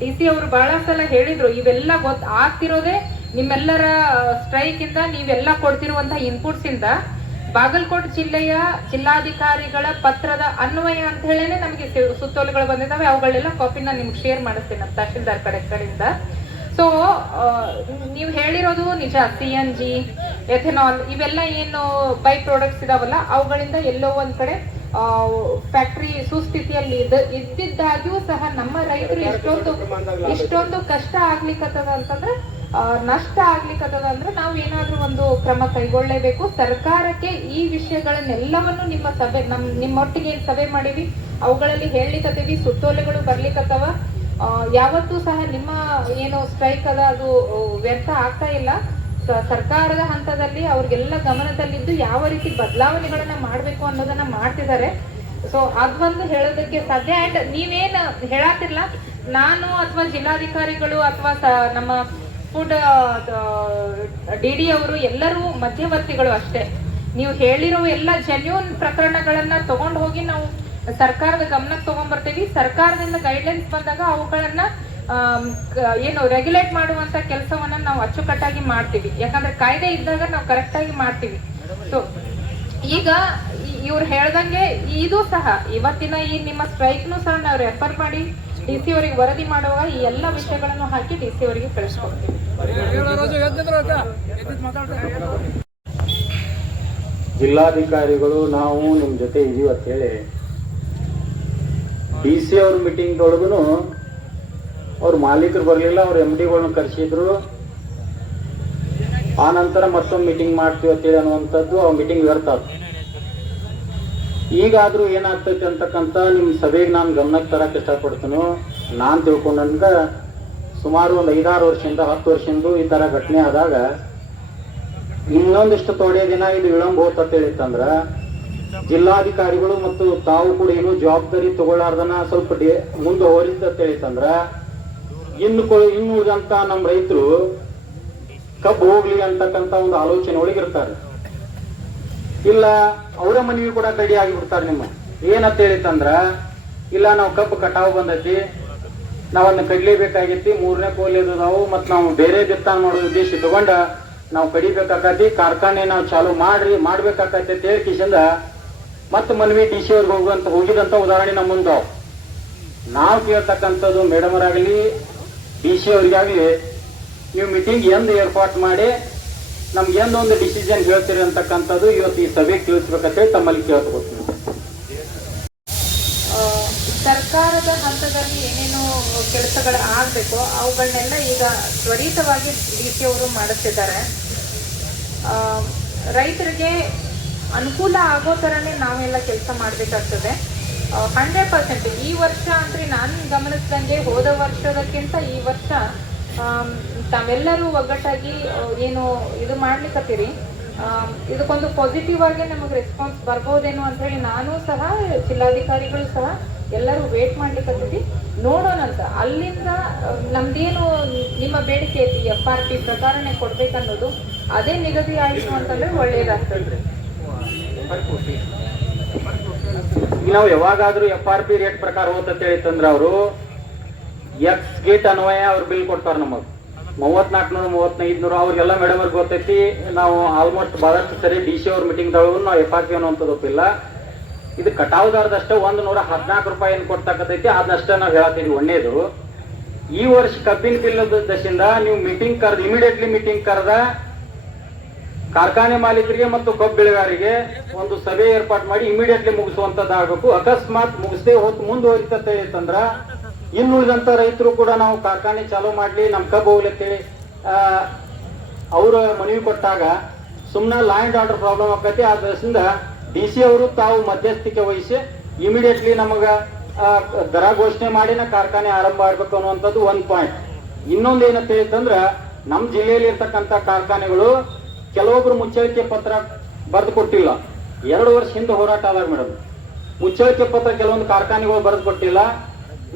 ಡಿ ಸಿ ಅವರು ಬಹಳ ಸಲ ಹೇಳಿದ್ರು, ಇವೆಲ್ಲ ಗೊತ್ತ ಆಗ್ತಿರೋದೇ ನಿಮ್ಮೆಲ್ಲರ ಸ್ಟ್ರೈಕ್ ಇಂದ ನೀವೆಲ್ಲ ಕೊಡ್ತಿರುವಂತಹ ಇನ್ಪುಟ್ಸ್ ಇಂದ. ಬಾಗಲಕೋಟೆ ಜಿಲ್ಲೆಯ ಜಿಲ್ಲಾಧಿಕಾರಿಗಳ ಪತ್ರದ ಅನ್ವಯ ಅಂತ ಹೇಳೇನೆ ನಮಗೆ ಸುತ್ತೋಲೆಗಳು ಬಂದಿದ್ದಾವೆ ಅವುಗಳೆಲ್ಲ ಕಾಪಿನ ನಿಮ್ಗೆ ಶೇರ್ ಮಾಡಿಸ್ತೀನಿ ನಮ್ಮ ತಹಶೀಲ್ದಾರ್ ಕಡೆ ಕಡೆಯಿಂದ ಸೊ ನೀವು ಹೇಳಿರೋದು ನಿಜ ಸಿ ಎನ್ ಜಿ ಎಥೆನಾಲ್ ಇವೆಲ್ಲ ಏನು ಬೈ ಪ್ರಾಡಕ್ಟ್ಸ್ ಇದಾವಲ್ಲ, ಅವುಗಳಿಂದ ಎಲ್ಲೋ ಒಂದ್ ಕಡೆ ಫ್ಯಾಕ್ಟರಿ ಸುಸ್ಥಿತಿಯಲ್ಲಿ ಇದ್ದ, ಇದ್ದಿದ್ದಾಗ್ಯೂ ಸಹ ನಮ್ಮ ರೈತರು ಇಷ್ಟೊಂದು ಇಷ್ಟೊಂದು ಕಷ್ಟ ಆಗ್ಲಿಕ್ಕತ್ತದ ಅಂತಂದ್ರೆ ನಷ್ಟ ಆಗ್ಲಿಕ್ಕತ್ತದ ಅಂದ್ರೆ ನಾವು ಏನಾದ್ರೂ ಒಂದು ಕ್ರಮ ಕೈಗೊಳ್ಳೇಬೇಕು. ಸರ್ಕಾರಕ್ಕೆ ಈ ವಿಷಯಗಳನ್ನೆಲ್ಲವನ್ನು ನಿಮ್ಮ ಸಭೆ, ನಮ್ ನಿಮ್ಮೊಟ್ಟಿಗೆ ಸಭೆ ಮಾಡಿವಿ, ಅವುಗಳಲ್ಲಿ ಹೇಳಲಿಕ್ಕತ್ತೀವಿ ಸುತ್ತೋಲೆಗಳು ಬರ್ಲಿಕ್ಕತ್ತವ ಯಾವತ್ತೂ ಸಹ ನಿಮ್ಮ ಏನು ಸ್ಟ್ರೈಕ್ ಅದ, ಅದು ವ್ಯರ್ಥ ಆಗ್ತಾ ಇಲ್ಲ. ಸರ್ಕಾರದ ಹಂತದಲ್ಲಿ ಅವ್ರಿಗೆಲ್ಲ ಗಮನದಲ್ಲಿದ್ದು ಯಾವ ರೀತಿ ಬದಲಾವಣೆಗಳನ್ನ ಮಾಡಬೇಕು ಅನ್ನೋದನ್ನ ಮಾಡ್ತಿದ್ದಾರೆ. ಸೊ ಅದೊಂದು ಹೇಳೋದಕ್ಕೆ ಸಾಧ್ಯ. ಆ್ಯಂಡ್ ನೀವೇನು ಹೇಳಾತಿರ್ಲ ನಾನು ಅಥವಾ ಜಿಲ್ಲಾಧಿಕಾರಿಗಳು ಅಥವಾ ನಮ್ಮ ಫುಡ್ ಡಿ ಡಿ ಅವರು ಎಲ್ಲರೂ ಮಧ್ಯವರ್ತಿಗಳು ಅಷ್ಟೇ. ನೀವು ಹೇಳಿರೋ ಎಲ್ಲ ಜೆನ್ಯೂನ್ ಪ್ರಕರಣಗಳನ್ನ ತಗೊಂಡು ಹೋಗಿ ನಾವು ಸರ್ಕಾರದ ಗಮನಕ್ಕೆ ತಗೊಂಡ್ಬರ್ತೀವಿ. ಸರ್ಕಾರದಿಂದ ಗೈಡ್ಲೈನ್ಸ್ ಬಂದಾಗ ಅವುಗಳನ್ನ ಏನು ರೆಗ್ಯುಲೇಟ್ ಮಾಡುವಂತ ಕೆಲಸವನ್ನ ನಾವು ಅಚ್ಚುಕಟ್ಟಾಗಿ ಮಾಡ್ತೀವಿ. ಯಾಕಂದ್ರೆ ಕಾಯ್ದೆ ಇದ್ದಾಗ ನಾವು ಕರೆಕ್ಟ್ ಆಗಿ ಮಾಡ್ತೀವಿ. ಸೊ ಈಗ ಇವ್ರು ಹೇಳ್ದಂಗೆ ಇದು ಸಹ, ಇವತ್ತಿನ ಈ ನಿಮ್ಮ ಸ್ಟ್ರೈಕ್ನು ಸಹ ನಾವು ರೆಫರ್ ಮಾಡಿ ಡಿ ಸಿ ಅವರಿಗೆ ವರದಿ ಮಾಡುವಾಗ ಈ ಎಲ್ಲ ವಿಷಯಗಳನ್ನು ಹಾಕಿ ಡಿ ಸಿ ಅವರಿಗೆ ಕಳಿಸ್ಕೊಡ್ತೀವಿ ಜಿಲ್ಲಾಧಿಕಾರಿಗಳು, ನಾವು ನಿಮ್ಮ ಜೊತೆ ಇದೀವಿ ಅಂತ ಹೇಳಿ ಡಿ ಸಿ ಅವ್ರ ಮೀಟಿಂಗ್ ಒಳಗೂ ಅವ್ರ ಮಾಲೀಕರು ಬರಲಿಲ್ಲ, ಅವ್ರ ಎಂ ಡಿಗಳನ್ನ ಕರೆಸಿದ್ರು. ಆ ನಂತರ ಮತ್ತೊಂದು ಮೀಟಿಂಗ್ ಮಾಡ್ತೀವಿ ಅಂತೇಳಿ ಅನ್ನುವಂಥದ್ದು ಆ ಮೀಟಿಂಗ್ ವ್ಯರ್ಥ ಈಗಾದ್ರೂ ಏನಾಗ್ತೈತೆ ಅಂತಕ್ಕಂಥ ನಿಮ್ಮ ಸಭೆಗೆ ನಾನು ಗಮನಕ್ಕೆ ತರಕ್ಕೆ ಇಷ್ಟಪಡ್ತೀನಿ. ನಾನು ತಿಳ್ಕೊಂಡಂಗ ಸುಮಾರು ಒಂದು ಐದಾರು ವರ್ಷದಿಂದ, ಹತ್ತು ವರ್ಷದಿಂದ ಈ ಥರ ಘಟನೆ ಆದಾಗ ಇನ್ನೊಂದಿಷ್ಟು ತೊಡೆ ದಿನ ಇದು ವಿಳಂಬ ಹೋತ ಹೇಳಿತ್ತಂದ್ರ ಜಿಲ್ಲಾಧಿಕಾರಿಗಳು ಮತ್ತು ತಾವು ಕೂಡ ಏನು ಜವಾಬ್ದಾರಿ ತಗೊಳ್ಳಾರ್ದನ ಸ್ವಲ್ಪ ಮುಂದೆ ಹೋರಿತ ತಿಳಿತಂದ್ರ, ಇನ್ನು ಇನ್ನು ಉಳಿದಂತ ನಮ್ಮ ರೈತರು ಕಬ್ಬು ಹೋಗ್ಲಿ ಅಂತಕ್ಕಂತ ಒಂದು ಆಲೋಚನೆ ಒಳಗಿರ್ತಾರೆ. ಇಲ್ಲ, ಅವರ ಮನೆಯೂ ಕೂಡ ಕಡಿ ಆಗಿಬಿಡ್ತಾರೆ ನಿಮ್ಮ. ಏನಂತ ಹೇಳಿತ್ತಂದ್ರ ಇಲ್ಲ ನಾವು ಕಬ್ಬು ಕಟಾವು ಬಂದೈತಿ ನಾವನ್ನ ಕಡ್ಲೇಬೇಕಾಗೈತಿ, ಮೂರನೇ ಕೋಲಿದು ನಾವು ಮತ್ ನಾವು ಬೇರೆ ಬಿತ್ತಾನ ಮಾಡೋ ಉದ್ದೇಶ ತಗೊಂಡ ನಾವು ಕಡಿಬೇಕಾಕತಿ ಕಾರ್ಖಾನೆ ನಾವು ಚಾಲು ಮಾಡ್ರಿ, ಮಾಡ್ಬೇಕಾಕತಿ ಅಂತ ಹೇಳಿ ಕಿಶಿಂದ ಮತ್ ಮನವಿ ಡಿ ಸಿ ಅವ್ರಿಗೆ ಹೋಗುವಂತ ಹೋಗಿದಂತ ಉದಾಹರಣೆ ನಮ್ಮ ಮುಂದಾವ್ ನಾವು ಕೇಳ್ತಕ್ಕಂಥದ್ದು ಮೇಡಮರಾಗಲಿ ಡಿ ಸಿ ಅವ್ರಿಗಾಗಲಿ ನೀವು ಮೀಟಿಂಗ್ ಎಂದ್ ಏರ್ಪಾಟ್ ಮಾಡಿ ನಮ್ಗೆ ಎಂದೊಂದು ಡಿಸಿಷನ್ ಹೇಳ್ತೀರಿ ಅಂತಕ್ಕಂಥದ್ದು ಇವತ್ತು ಈ ಸಭೆಗೆ ತಿಳಿಸ್ಬೇಕಂತೇಳಿ ತಮ್ಮಲ್ಲಿ ಕೇಳ್ಕೊತೀನಿ ಆ, ಸರ್ಕಾರದ ಹಂತದಲ್ಲಿ ಏನೇನು ಕೆಲಸಗಳು ಆಗಬೇಕು ಅವುಗಳನ್ನೆಲ್ಲ ಈಗ ತ್ವರಿತವಾಗಿ ಡಿ ಸಿ ಅವರು ಮಾಡುತ್ತಿದ್ದಾರೆ ರೈತರಿಗೆ ಅನುಕೂಲ ಆಗೋ ಥರನೇ ನಾವೆಲ್ಲ ಕೆಲಸ ಮಾಡಬೇಕಾಗ್ತದೆ. ಹಂಡ್ರೆಡ್ ಪರ್ಸೆಂಟ್ ಈ ವರ್ಷ ಅಂದ್ರೆ ನಾನು ಗಮನಿಸಿದಂಗೆ ಹೋದ ವರ್ಷದಕ್ಕಿಂತ ಈ ವರ್ಷ ತಾವೆಲ್ಲರೂ ಒಗ್ಗಟ್ಟಾಗಿ ಏನು ಇದು ಮಾಡ್ಲಿಕ್ಕತ್ತೀರಿ ಇದಕ್ಕೊಂದು ಪಾಸಿಟಿವ್ ಆಗಿ ನಮಗೆ ರೆಸ್ಪಾನ್ಸ್ ಬರ್ಬೋದೇನೋ ಅಂತ ಹೇಳಿ ನಾನು ಸಹ, ಜಿಲ್ಲಾಧಿಕಾರಿಗಳು ಸಹ ಎಲ್ಲರೂ ವೇಟ್ ನೋಡೋಣ ಅಂತ. ಅಲ್ಲಿಂದ ನಮ್ದೇನು ನಿಮ್ಮ ಬೇಡಿಕೆ ಐತಿ ಎಫ್ ಆರ್ ಪಿ ಪ್ರಕಾರನೇ ಕೊಡ್ಬೇಕನ್ನೋದು, ಅದೇ ನಿಗದಿ ಆಯಿತು ಅಂತಂದ್ರೆ ಒಳ್ಳೇದಾಗ್ತದ್ರಿ ಈಗ ನಾವು ಯಾವಾಗಾದ್ರೂ ಎಫ್ ಆರ್ ಪಿ ರೇಟ್ ಪ್ರಕಾರ ಹೇಳಿತ್ತಂದ್ರ ಅವರು ಎಕ್ಸ್ ಗೇಟ್ ಅನ್ವಯ ಅವ್ರು ಬಿಲ್ ಕೊಡ್ತಾರ ನಮಗ್. ಮೂವತ್ನಾಲ್ಕನೂರ ಮೂವತ್ತೈದ್ನೂರು, ಅವ್ರಿಗೆಲ್ಲ ಮೇಡಮ್ ಅವ್ರಿಗೆ ಗೊತ್ತೈತಿ, ನಾವು ಆಲ್ಮೋಸ್ಟ್ ಬಹಳಷ್ಟು ಸರಿ ಡಿ ಸಿ ಅವ್ರ ಮೀಟಿಂಗ್ ನಾವು ಎಫ್ ಆರ್ ಪಿ ಅನ್ನುವಂಥದ್ದು ಒಪ್ಪಿಲ್ಲ. ಇದು ಕಟಾವುದಾರದಷ್ಟೇ ಒಂದು ನೂರ ಹದಿನಾಲ್ಕು ರೂಪಾಯಿ ಏನು ಕೊಡ್ತಕ್ಕೈತಿ ಅದನ್ನಷ್ಟೇ ನಾವು ಹೇಳ್ತೀವಿ ಒಳ್ಳೇದು. ಈ ವರ್ಷ ಕಬ್ಬಿನ ಬಿಲ್ ದಶಿಂದ ನೀವು ಮೀಟಿಂಗ್ ಕರೆದು ಇಮಿಡಿಯೇಟ್ಲಿ ಮೀಟಿಂಗ್ ಕರೆದ ಕಾರ್ಖಾನೆ ಮಾಲೀಕರಿಗೆ ಮತ್ತು ಕಬ್ಬು ಬೆಳೆಗಾರರಿಗೆ ಒಂದು ಸಭೆ ಏರ್ಪಾಟ್ ಮಾಡಿ ಇಮಿಡಿಯೇಟ್ಲಿ ಮುಗಿಸುವಂತದ್ದಾಗಬೇಕು ಅಕಸ್ಮಾತ್ ಮುಗಿಸದೆ ಹೊತ್ತು ಮುಂದುವರಿತತೆ ಅಂತಂದ್ರ ಇನ್ನುಳಿದಂತ ರೈತರು ಕೂಡ ನಾವು ಕಾರ್ಖಾನೆ ಚಾಲೂ ಮಾಡ್ಲಿ, ನಮ್ ಕಬ್ಬು ಹೋಗ್ಲಿ ಅವರ ಮನವಿ ಕೊಟ್ಟಾಗ ಸುಮ್ಮನೆ ಲ್ಯಾಂಡ್ ಆರ್ಡರ್ ಪ್ರಾಬ್ಲಮ್ ಆ ದೃಷ್ಟಿಯಿಂದ ಡಿ ಸಿ ಅವರು ತಾವು ಮಧ್ಯಸ್ಥಿಕೆ ವಹಿಸಿ ಇಮಿಡಿಯೇಟ್ಲಿ ನಮಗ ದರ ಘೋಷಣೆ ಮಾಡಿನ ಕಾರ್ಖಾನೆ ಆರಂಭ ಆಗ್ಬೇಕು ಅನ್ನುವಂಥದ್ದು ಒಂದ್ ಪಾಯಿಂಟ್ ಇನ್ನೊಂದು ಏನಂತ ಹೇಳಿತಂದ್ರ ನಮ್ಮ ಜಿಲ್ಲೆಯಲ್ಲಿ ಇರ್ತಕ್ಕಂಥ ಕಾರ್ಖಾನೆಗಳು ಕೆಲವೊಬ್ರು ಮುಚ್ಚಳಿಕೆ ಪತ್ರ ಬರೆದು ಕೊಟ್ಟಿಲ್ಲ. ಎರಡು ವರ್ಷ ಹಿಂದೆ ಹೋರಾಟ ಆದಾಗ ಮೇಡಮ್ ಮುಚ್ಚಳಿಕೆ ಪತ್ರ ಕೆಲವೊಂದು ಕಾರ್ಖಾನೆಗಳು ಬರೆದು ಕೊಟ್ಟಿಲ್ಲ.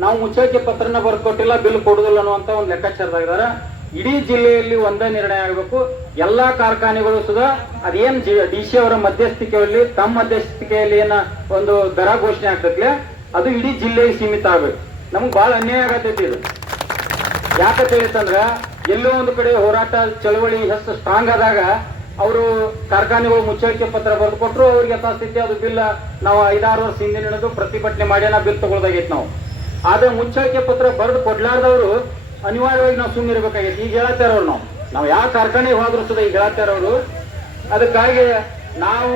ನಾವು ಮುಚ್ಚಳಿಕೆ ಪತ್ರನ ಬರೆದು ಕೊಟ್ಟಿಲ್ಲ, ಬಿಲ್ ಕೊಡುದಿಲ್ಲ ಅನ್ನುವಂತ ಒಂದು ಲೆಕ್ಕಾಚಾರದಾಗಿದ್ದಾರೆ ಇಡೀ ಜಿಲ್ಲೆಯಲ್ಲಿ ಒಂದೇ ನಿರ್ಣಯ ಆಗಬೇಕು. ಎಲ್ಲಾ ಕಾರ್ಖಾನೆಗಳು ಸುಧಾ ಅದೇನ್ ಡಿ ಸಿ ಅವರ ಮಧ್ಯಸ್ಥಿಕೆಯಲ್ಲಿ, ತಮ್ಮ ಮಧ್ಯಸ್ಥಿಕೆಯಲ್ಲಿ ಏನ ಒಂದು ದರ ಘೋಷಣೆ ಆಗ್ತದೆ ಅದು ಇಡೀ ಜಿಲ್ಲೆಗೆ ಸೀಮಿತ ಆಗ್ಬೇಕು. ನಮ್ಗೆ ಬಹಳ ಅನ್ಯಾಯ ಆಗತೈತಿ ಇದು. ಯಾಕಂತ ಹೇಳಿತಂದ್ರ ಎಲ್ಲೋ ಒಂದು ಕಡೆ ಹೋರಾಟ ಚಳವಳಿ ಹೆಸರು ಸ್ಟ್ರಾಂಗ್ ಆದಾಗ ಅವರು ಕಾರ್ಖಾನೆಗಳು ಮುಚ್ಚಳಿಕೆ ಪತ್ರ ಬರೆದು ಕೊಟ್ಟರು ಅವ್ರಿಗೆ ಯಥಾಸ್ಥಿತಿ ಅದು ಬಿಲ್ಲ. ನಾವು ಐದಾರು ವರ್ಷ ಹಿಂದೆ ನಡೆದು ಪ್ರತಿಭಟನೆ ಮಾಡಿ ನಾವು ಬಿಲ್ ತಗೊಳ್ದಾಗೈತೆ ನಾವು. ಆದ್ರೆ ಮುಚ್ಚಳಿಕೆ ಪತ್ರ ಬರೆದು ಕೊಡ್ಲಾರ್ದವರು ಅನಿವಾರ್ಯವಾಗಿ ನಾವು ಸುಮ್ಮನೆ ಇರಬೇಕಾಗಿತ್ತು ಈಗ ಹೇಳತ್ತಾರವ್ರು ನಾವು. ನಾವು ಯಾವ ಕಾರ್ಖಾನೆಗೆ ಹೋದ್ರು ಸುದ ಈಗ ಹೇಳತ್ತಾರವ್ರು ಅದಕ್ಕಾಗಿ ನಾವು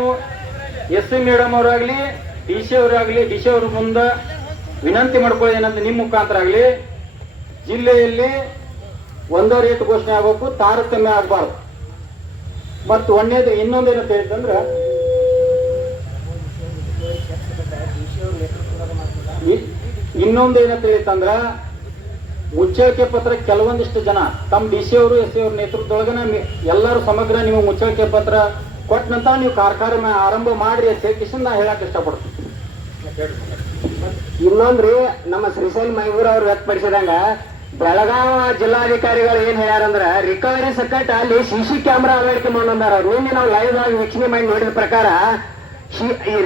ಎಸ್ ಸಿ ಮೇಡಮ್ ಅವರಾಗ್ಲಿ, ಡಿ ಸಿ ಅವರಾಗ್ಲಿ, ಡಿ ಸಿ ಅವ್ರ ಮುಂದೆ ವಿನಂತಿ ಮಾಡ್ಕೊಳ್ಳಿ ಏನಂತ ನಿಮ್ಮ ಮುಖಾಂತರ ಆಗಲಿ, ಜಿಲ್ಲೆಯಲ್ಲಿ ಒಂದೇ ರೇಟ್ ಘೋಷಣೆ ಆಗಬೇಕು ತಾರತಮ್ಯ ಆಗಬಾರ್ದು. ಮತ್ತು ಒಂದೇದು ಇನ್ನೊಂದೇನಂತ ಹೇಳ್ತಂದ್ರೆ ಇನ್ನೊಂದು ಇನ್ನೊಂದೇನಂತ ಹೇಳಿತಂದ್ರ ಮುಚ್ಚಳಿಕೆ ಪತ್ರ ಕೆಲವೊಂದಿಷ್ಟು ಜನ ತಮ್ಮ ಡಿ ಸಿ ಅವರು ಎಸ್ ಸಿ ಅವ್ರ ನೇತೃತ್ವದೊಳಗನ ಎಲ್ಲರೂ ಸಮಗ್ರ ನೀವು ಮುಚ್ಚಳಿಕೆ ಪತ್ರ ಕೊಟ್ಟ ನಂತರ ನೀವು ಕಾರ್ಖಾನೆ ಆರಂಭ ಮಾಡ್ರಿ ಅಂತ ಹೇಳಿ ನಾ ಹೇಳಕ್ ಇಷ್ಟಪಡ್ತೀನಿ. ಇನ್ನೊಂದ್ರಿ ನಮ್ಮ ಶ್ರೀಶೈಲ್ ಮೈಗೂರ್ ಅವ್ರು ವ್ಯಕ್ತಪಡಿಸಿದಂಗ ಬೆಳಗಾವ ಜಿಲ್ಲಾಧಿಕಾರಿಗಳು ಏನ್ ಹೇಳ್ಯಾರಂದ್ರ ರಿಕವರಿ ಸಕಟ್ ಅಲ್ಲಿ ಸಿಸಿ ಕ್ಯಾಮ್ರಾ ಅಳವಡಿಕೆ ಮಾಡಂದಾರ ನಿನ್ನೆ ನಾವು ಲೈವ್ ಆಗಿ ವೀಕ್ಷಣೆ ಮಾಡಿ ನೋಡಿದ ಪ್ರಕಾರ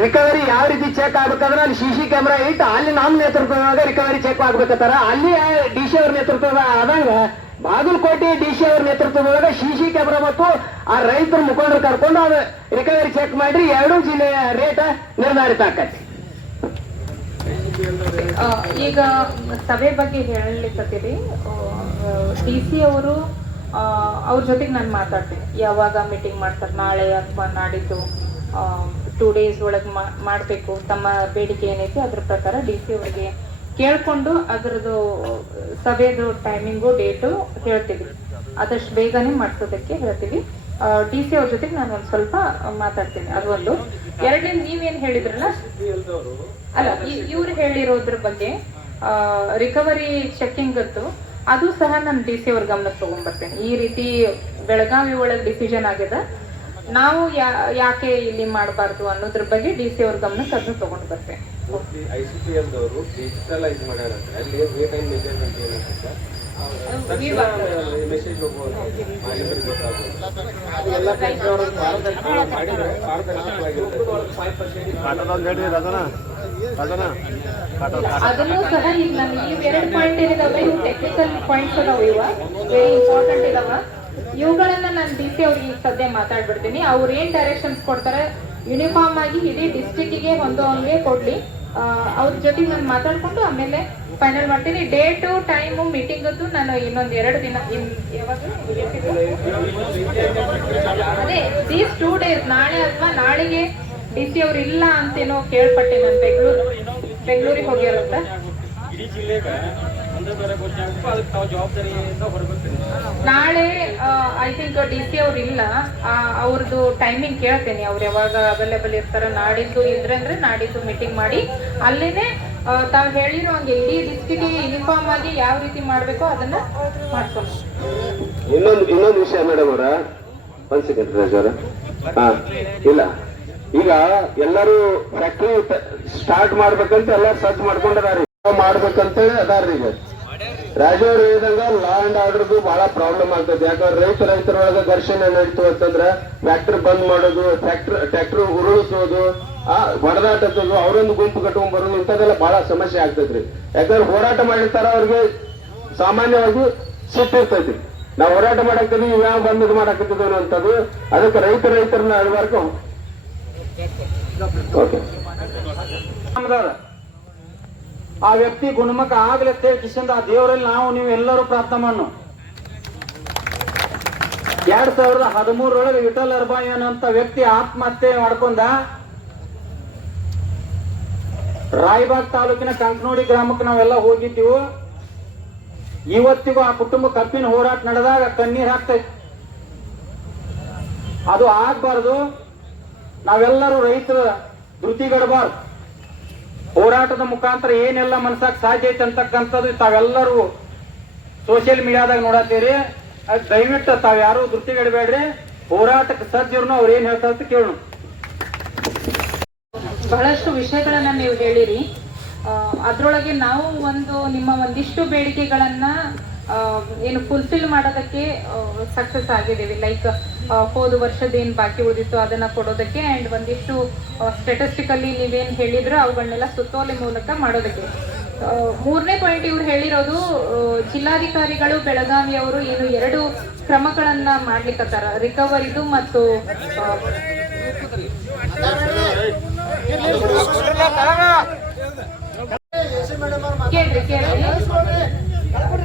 ರಿಕವರಿ ಯಾವ ರೀತಿ ಚೆಕ್ ಆಗ್ಬೇಕಂದ್ರೆ ಅಲ್ಲಿ ಸಿಸಿ ಕ್ಯಾಮ್ರಾ ಇಟ್ಟು ಅಲ್ಲಿ ನಮ್ಮ ನೇತೃತ್ವದಾಗ ರಿಕವರಿ ಚೆಕ್ ಆಗ್ಬೇಕತ್ತಾರ ಅಲ್ಲಿ ಡಿ ಸಿ ಅವ್ರ ನೇತೃತ್ವದ ಆದಂಗ ಬಾಗಲಕೋಟೆ ಡಿ ಸಿ ಅವ್ರ ನೇತೃತ್ವದೊಳಗ ಸಿಸಿ ಕ್ಯಾಮ್ರಾ ಮತ್ತು ಆ ರೈತರ ಮುಖಂಡರು ಕರ್ಕೊಂಡು ಅದು ರಿಕವರಿ ಚೆಕ್ ಮಾಡ್ರಿ, ಎರಡೂ ಜಿಲ್ಲೆಯ ರೇಟ್ ನಿರ್ಧಾರಿತ ಆಕತಿ ಈಗ ಸಭೆ ಬಗ್ಗೆ ಹೇಳಲಿಕ್ಕತ್ತೀರಿ ಡಿ ಸಿ ಅವರು ಅವ್ರ ಜೊತೆಗೆ ನಾನು ಮಾತಾಡ್ತೀನಿ. ಯಾವಾಗ ಮೀಟಿಂಗ್ ಮಾಡ್ತಾರೆ, ನಾಳೆ ಅಥವಾ ನಾಡಿದ್ದು ಟೂ ಡೇಸ್ ಒಳಗೆ ಮಾಡಬೇಕು. ತಮ್ಮ ಬೇಡಿಕೆ ಏನೈತಿ, ಅದ್ರ ಪ್ರಕಾರ ಡಿ ಸಿ ಅವರಿಗೆ ಕೇಳಿಕೊಂಡು ಅದರದ್ದು ಸಭೆದು ಟೈಮಿಂಗು ಡೇಟು ಹೇಳ್ತೀವಿ. ಆದಷ್ಟು ಬೇಗನೆ ಮಾಡ್ಸೋದಕ್ಕೆ ಹೇಳ್ತೀವಿ. ಡಿ ಸಿ ಅವ್ರ ಜೊತೆಗೆ ನಾನು ಒಂದು ಸ್ವಲ್ಪ ಮಾತಾಡ್ತೀನಿ. ಅದೊಂದು ಎರಡನೇ ನೀವೇನ್ ಹೇಳಿದ್ರಲ್ಲ? ಅಲ್ಲ ಇವ್ರು ಹೇಳಿರೋದ್ರ ಬಗ್ಗೆ ರಿಕವರಿ ಚೆಕಿಂಗ್ ಅದು ಸಹ ನಾನು ಡಿ ಸಿ ಅವ್ರ ಗಮನಕ್ಕೆ ತಗೊಂಡ್ಬರ್ತೇನೆ ಈ ರೀತಿ ಬೆಳಗಾವಿ ಒಳಗೆ ಡಿಸಿಷನ್ ಆಗಿದೆ. ನಾವು ಯಾಕೆ ಇಲ್ಲಿ ಮಾಡಬಾರ್ದು ಅನ್ನೋದ್ರ ಬಗ್ಗೆ ಡಿ ಸಿ ಅವ್ರ ಗಮನಕ್ಕೆ ಅದನ್ನ ತಗೊಂಡು ಬರ್ತೇನೆ. ಮೆಸೇಜ್ ಅದನ್ನು ಸಹ ಈಗ ಈ ಎರಡು ಪಾಯಿಂಟ್ ಟೆಕ್ನಿಕಲ್ ಪಾಯಿಂಟ್ಸ್ ಇವ ವೆರಿ ಇಂಪಾರ್ಟೆಂಟ್ ಇವುಗಳನ್ನ ನಾನು ಡಿ ಸಿ ಅವ್ರಿಗೆ ಈಗ ಸದ್ಯ ಮಾತಾಡ್ಬಿಡ್ತೀನಿ. ಅವ್ರು ಏನ್ ಡೈರೆಕ್ಷನ್ಸ್ ಕೊಡ್ತಾರೆ? ಯೂನಿಫಾರ್ಮ್ ಆಗಿ ಇಡೀ ಡಿಸ್ಟ್ರಿಕ್ಟಿಗೆ ಹೊಂದೋ ಹಂಗೆ ಕೊಡ್ಲಿ. ಅವ್ರ ಜೊತೆ ನಾನು ಮಾತಾಡ್ಕೊಂಡು ಆಮೇಲೆ ಫೈನಲ್ ಮಾಡ್ತೀನಿ. ಡೇಟು ಟೈಮು ಮೀಟಿಂಗ್ ನಾನು ಇನ್ನೊಂದು ಎರಡು ದಿನ ಅದೇ ದೀಸ್ ಟೂ ಡೇಸ್ ನಾಳೆ ಅಥವಾ ನಾಳೆಗೆ ಡಿ ಸಿ ಅವ್ರು ಇಲ್ಲ ಅಂತೇನೋ ಕೇಳ್ಪಟ್ಟೆ ನಾನು ಬೆಂಗಳೂರು ಬೆಂಗಳೂರಿಗೆ ಹೋಗಿರುತ್ತೆ ನಾಳೆ ಐ ತಿಂಕ್ ಡಿ ಸಿ ಅವ್ರು ಇಲ್ಲ. ಅವ್ರದ್ದು ಟೈಮಿಂಗ್ ಕೇಳ್ತೇನೆ. ಅವ್ರು ಯಾವಾಗ ಅವೈಲೇಬಲ್ ಇರ್ತಾರ ನಾಡಿದ್ದು ಇದ್ರೆ ಅಂದ್ರೆ ನಾಡಿದ್ದು ಮೀಟಿಂಗ್ ಮಾಡಿ. ಅಲ್ಲೇನೆ ತಾವು ಹೇಳಿರೋ ಹಂಗೆ ಇಡೀ ಡಿಸ್ಟಿಕ್ಗೆ ಯೂನಿಫಾರ್ಮ್ ಆಗಿ ಯಾವ ರೀತಿ ಮಾಡ್ಬೇಕೋ ಅದನ್ನ ಮಾಡ್ಕೊಂಡು ಇನ್ನೊಂದು ಇನ್ನೊಂದು ವಿಷಯ ಮೇಡಮ್ ಅವರ. ಒಂದ್ ಸೆಕೆಂಡ್ ರಾಜ್ ಅವರ. ಹಾ ಇಲ್ಲ. ಈಗ ಎಲ್ಲರೂ ಫ್ಯಾಕ್ಟ್ರಿ ಸ್ಟಾರ್ಟ್ ಮಾಡ್ಬೇಕಂತ ಎಲ್ಲ ಸರ್ಚ್ ಮಾಡ್ಕೊಂಡಾರ ಮಾಡ್ಬೇಕಂತೇಳಿ ಅದಾರ್ರಿ ಈಗ. ರಾಜು ಅವ್ರು ಹೇಳಿದಂಗ ಲಾ ಅಂಡ್ ಆರ್ಡರ್ಗೂ ಬಹಳ ಪ್ರಾಬ್ಲಮ್ ಆಗ್ತದೆ. ಯಾಕಂದ್ರೆ ರೈತ ರೈತರೊಳಗ ಘರ್ಷಣೆ ನಡೀತು ಅಂತಂದ್ರ ಫ್ಯಾಕ್ಟ್ರಿ ಬಂದ್ ಮಾಡೋದು ಟ್ರ್ಯಾಕ್ಟರ್ ಟ್ರ್ಯಾಕ್ಟರ್ ಉರುಳಿಸೋದು ಆ ಹೊಡೆದಾಟದ್ದು ಅವರೊಂದು ಗುಂಪು ಕಟ್ಕೊಂಡ್ ಬರೋದು ಇಂಥದ್ದೆಲ್ಲ ಬಹಳ ಸಮಸ್ಯೆ ಆಗ್ತೈತ್ರಿ. ಯಾಕಂದ್ರೆ ಹೋರಾಟ ಮಾಡಿರ್ತಾರ ಅವ್ರಿಗೆ ಸಾಮಾನ್ಯವಾಗಿ ಸಿಟ್ಟಿರ್ತೈತಿ ನಾವು ಹೋರಾಟ ಮಾಡಾಕ್ತೀವಿ ಇವ್ ಯಾವ ಬಂದ್ ಇದು ಅಂತದ್ದು ಅದಕ್ಕೆ ರೈತ ರೈತರನ್ನ ಅಳ್ವಾರ್ಕ ಓಕೆ. ಆ ವ್ಯಕ್ತಿ ಗುಣಮುಖ ಆಗ್ಲತ್ತೆ ಕಿಶಂದ, ಆ ದೇವರಲ್ಲಿ ನಾವು, ನೀವು ಎಲ್ಲರೂ ಪ್ರಾರ್ಥನೆ ಮಾಡೋ ಎರಡ್ ಸಾವಿರದ ಹದಿಮೂರೊಳಗೆ ವಿಠಲ್ ಅರ್ಬಾಯಿ ವ್ಯಕ್ತಿ ಆತ್ಮಹತ್ಯೆ ಮಾಡ್ಕೊಂಡ ರಾಯಬಾಗ್ ತಾಲೂಕಿನ ಕಂಕನೋಡಿ ಗ್ರಾಮಕ್ಕೆ ನಾವೆಲ್ಲ ಹೋಗಿದ್ದೀವು. ಇವತ್ತಿಗೂ ಆ ಕುಟುಂಬ ಕಪ್ಪಿನ ಹೋರಾಟ ನಡೆದಾಗ ಕಣ್ಣೀರ್ ಹಾಕ್ತೈತಿ ಅದು ಆಗ್ಬಾರ್ದು. ನಾವೆಲ್ಲರೂ ರೈತರ, ಧೃತಿಗಡಬಾರ್ದು. ಹೋರಾಟದ ಮುಖಾಂತರ ಏನೆಲ್ಲ ಮನಸ್ಸಾಗ ಸಾಧ್ಯ ಐತೆ ಅಂತಕ್ಕಂಥದ್ದು ತಾವೆಲ್ಲರೂ ಸೋಷಿಯಲ್ ಮೀಡಿಯಾದಾಗ ನೋಡತ್ತೀರಿ. ದಯವಿಟ್ಟು ತಾವ ಯಾರು ಧೃತಿಗೆಡಬೇಡ್ರಿ. ಹೋರಾಟಕ್ಕೆ ಸಜ್ಜರ್ನು ಅವ್ರು ಏನ್ ಹೇಳ್ತಾರೆ ಅಂತ ಕೇಳೋಣ. ಬಹಳಷ್ಟು ವಿಷಯಗಳನ್ನ ನೀವು ಹೇಳಿರಿ. ಅದ್ರೊಳಗೆ ನಾವು ಒಂದು ನಿಮ್ಮ ಒಂದಿಷ್ಟು ಬೇಡಿಕೆಗಳನ್ನ ಏನು ಫುಲ್ಫಿಲ್ ಮಾಡೋದಕ್ಕೆ ಸಕ್ಸಸ್ ಆಗಿದ್ದೀವಿ. ಲೈಕ್ ಹೋದ ವರ್ಷದ ಏನು ಬಾಕಿ ಉಳಿದಿತ್ತು ಅದನ್ನು ಕೊಡೋದಕ್ಕೆ ಆ್ಯಂಡ್ ಒಂದಿಷ್ಟು ಸ್ಟೆಟಿಸ್ಟಿಕಲ್ಲಿ ನೀವೇನು ಹೇಳಿದ್ರು ಅವುಗಳನ್ನೆಲ್ಲ ಸುತ್ತೋಲೆ ಮೂಲಕ ಮಾಡೋದಕ್ಕೆ. ಮೂರನೇ ಪಾಯಿಂಟ್ ಇವ್ರು ಹೇಳಿರೋದು ಜಿಲ್ಲಾಧಿಕಾರಿಗಳು ಬೆಳಗಾವಿಯವರು ಏನು ಎರಡು ಕ್ರಮಗಳನ್ನು ಮಾಡ್ಲಿಕ್ಕತ್ತಾರ ರಿಕವರಿದು ಮತ್ತು ಕೇಳ್ರಿ ಕೇಳ್ರಿ.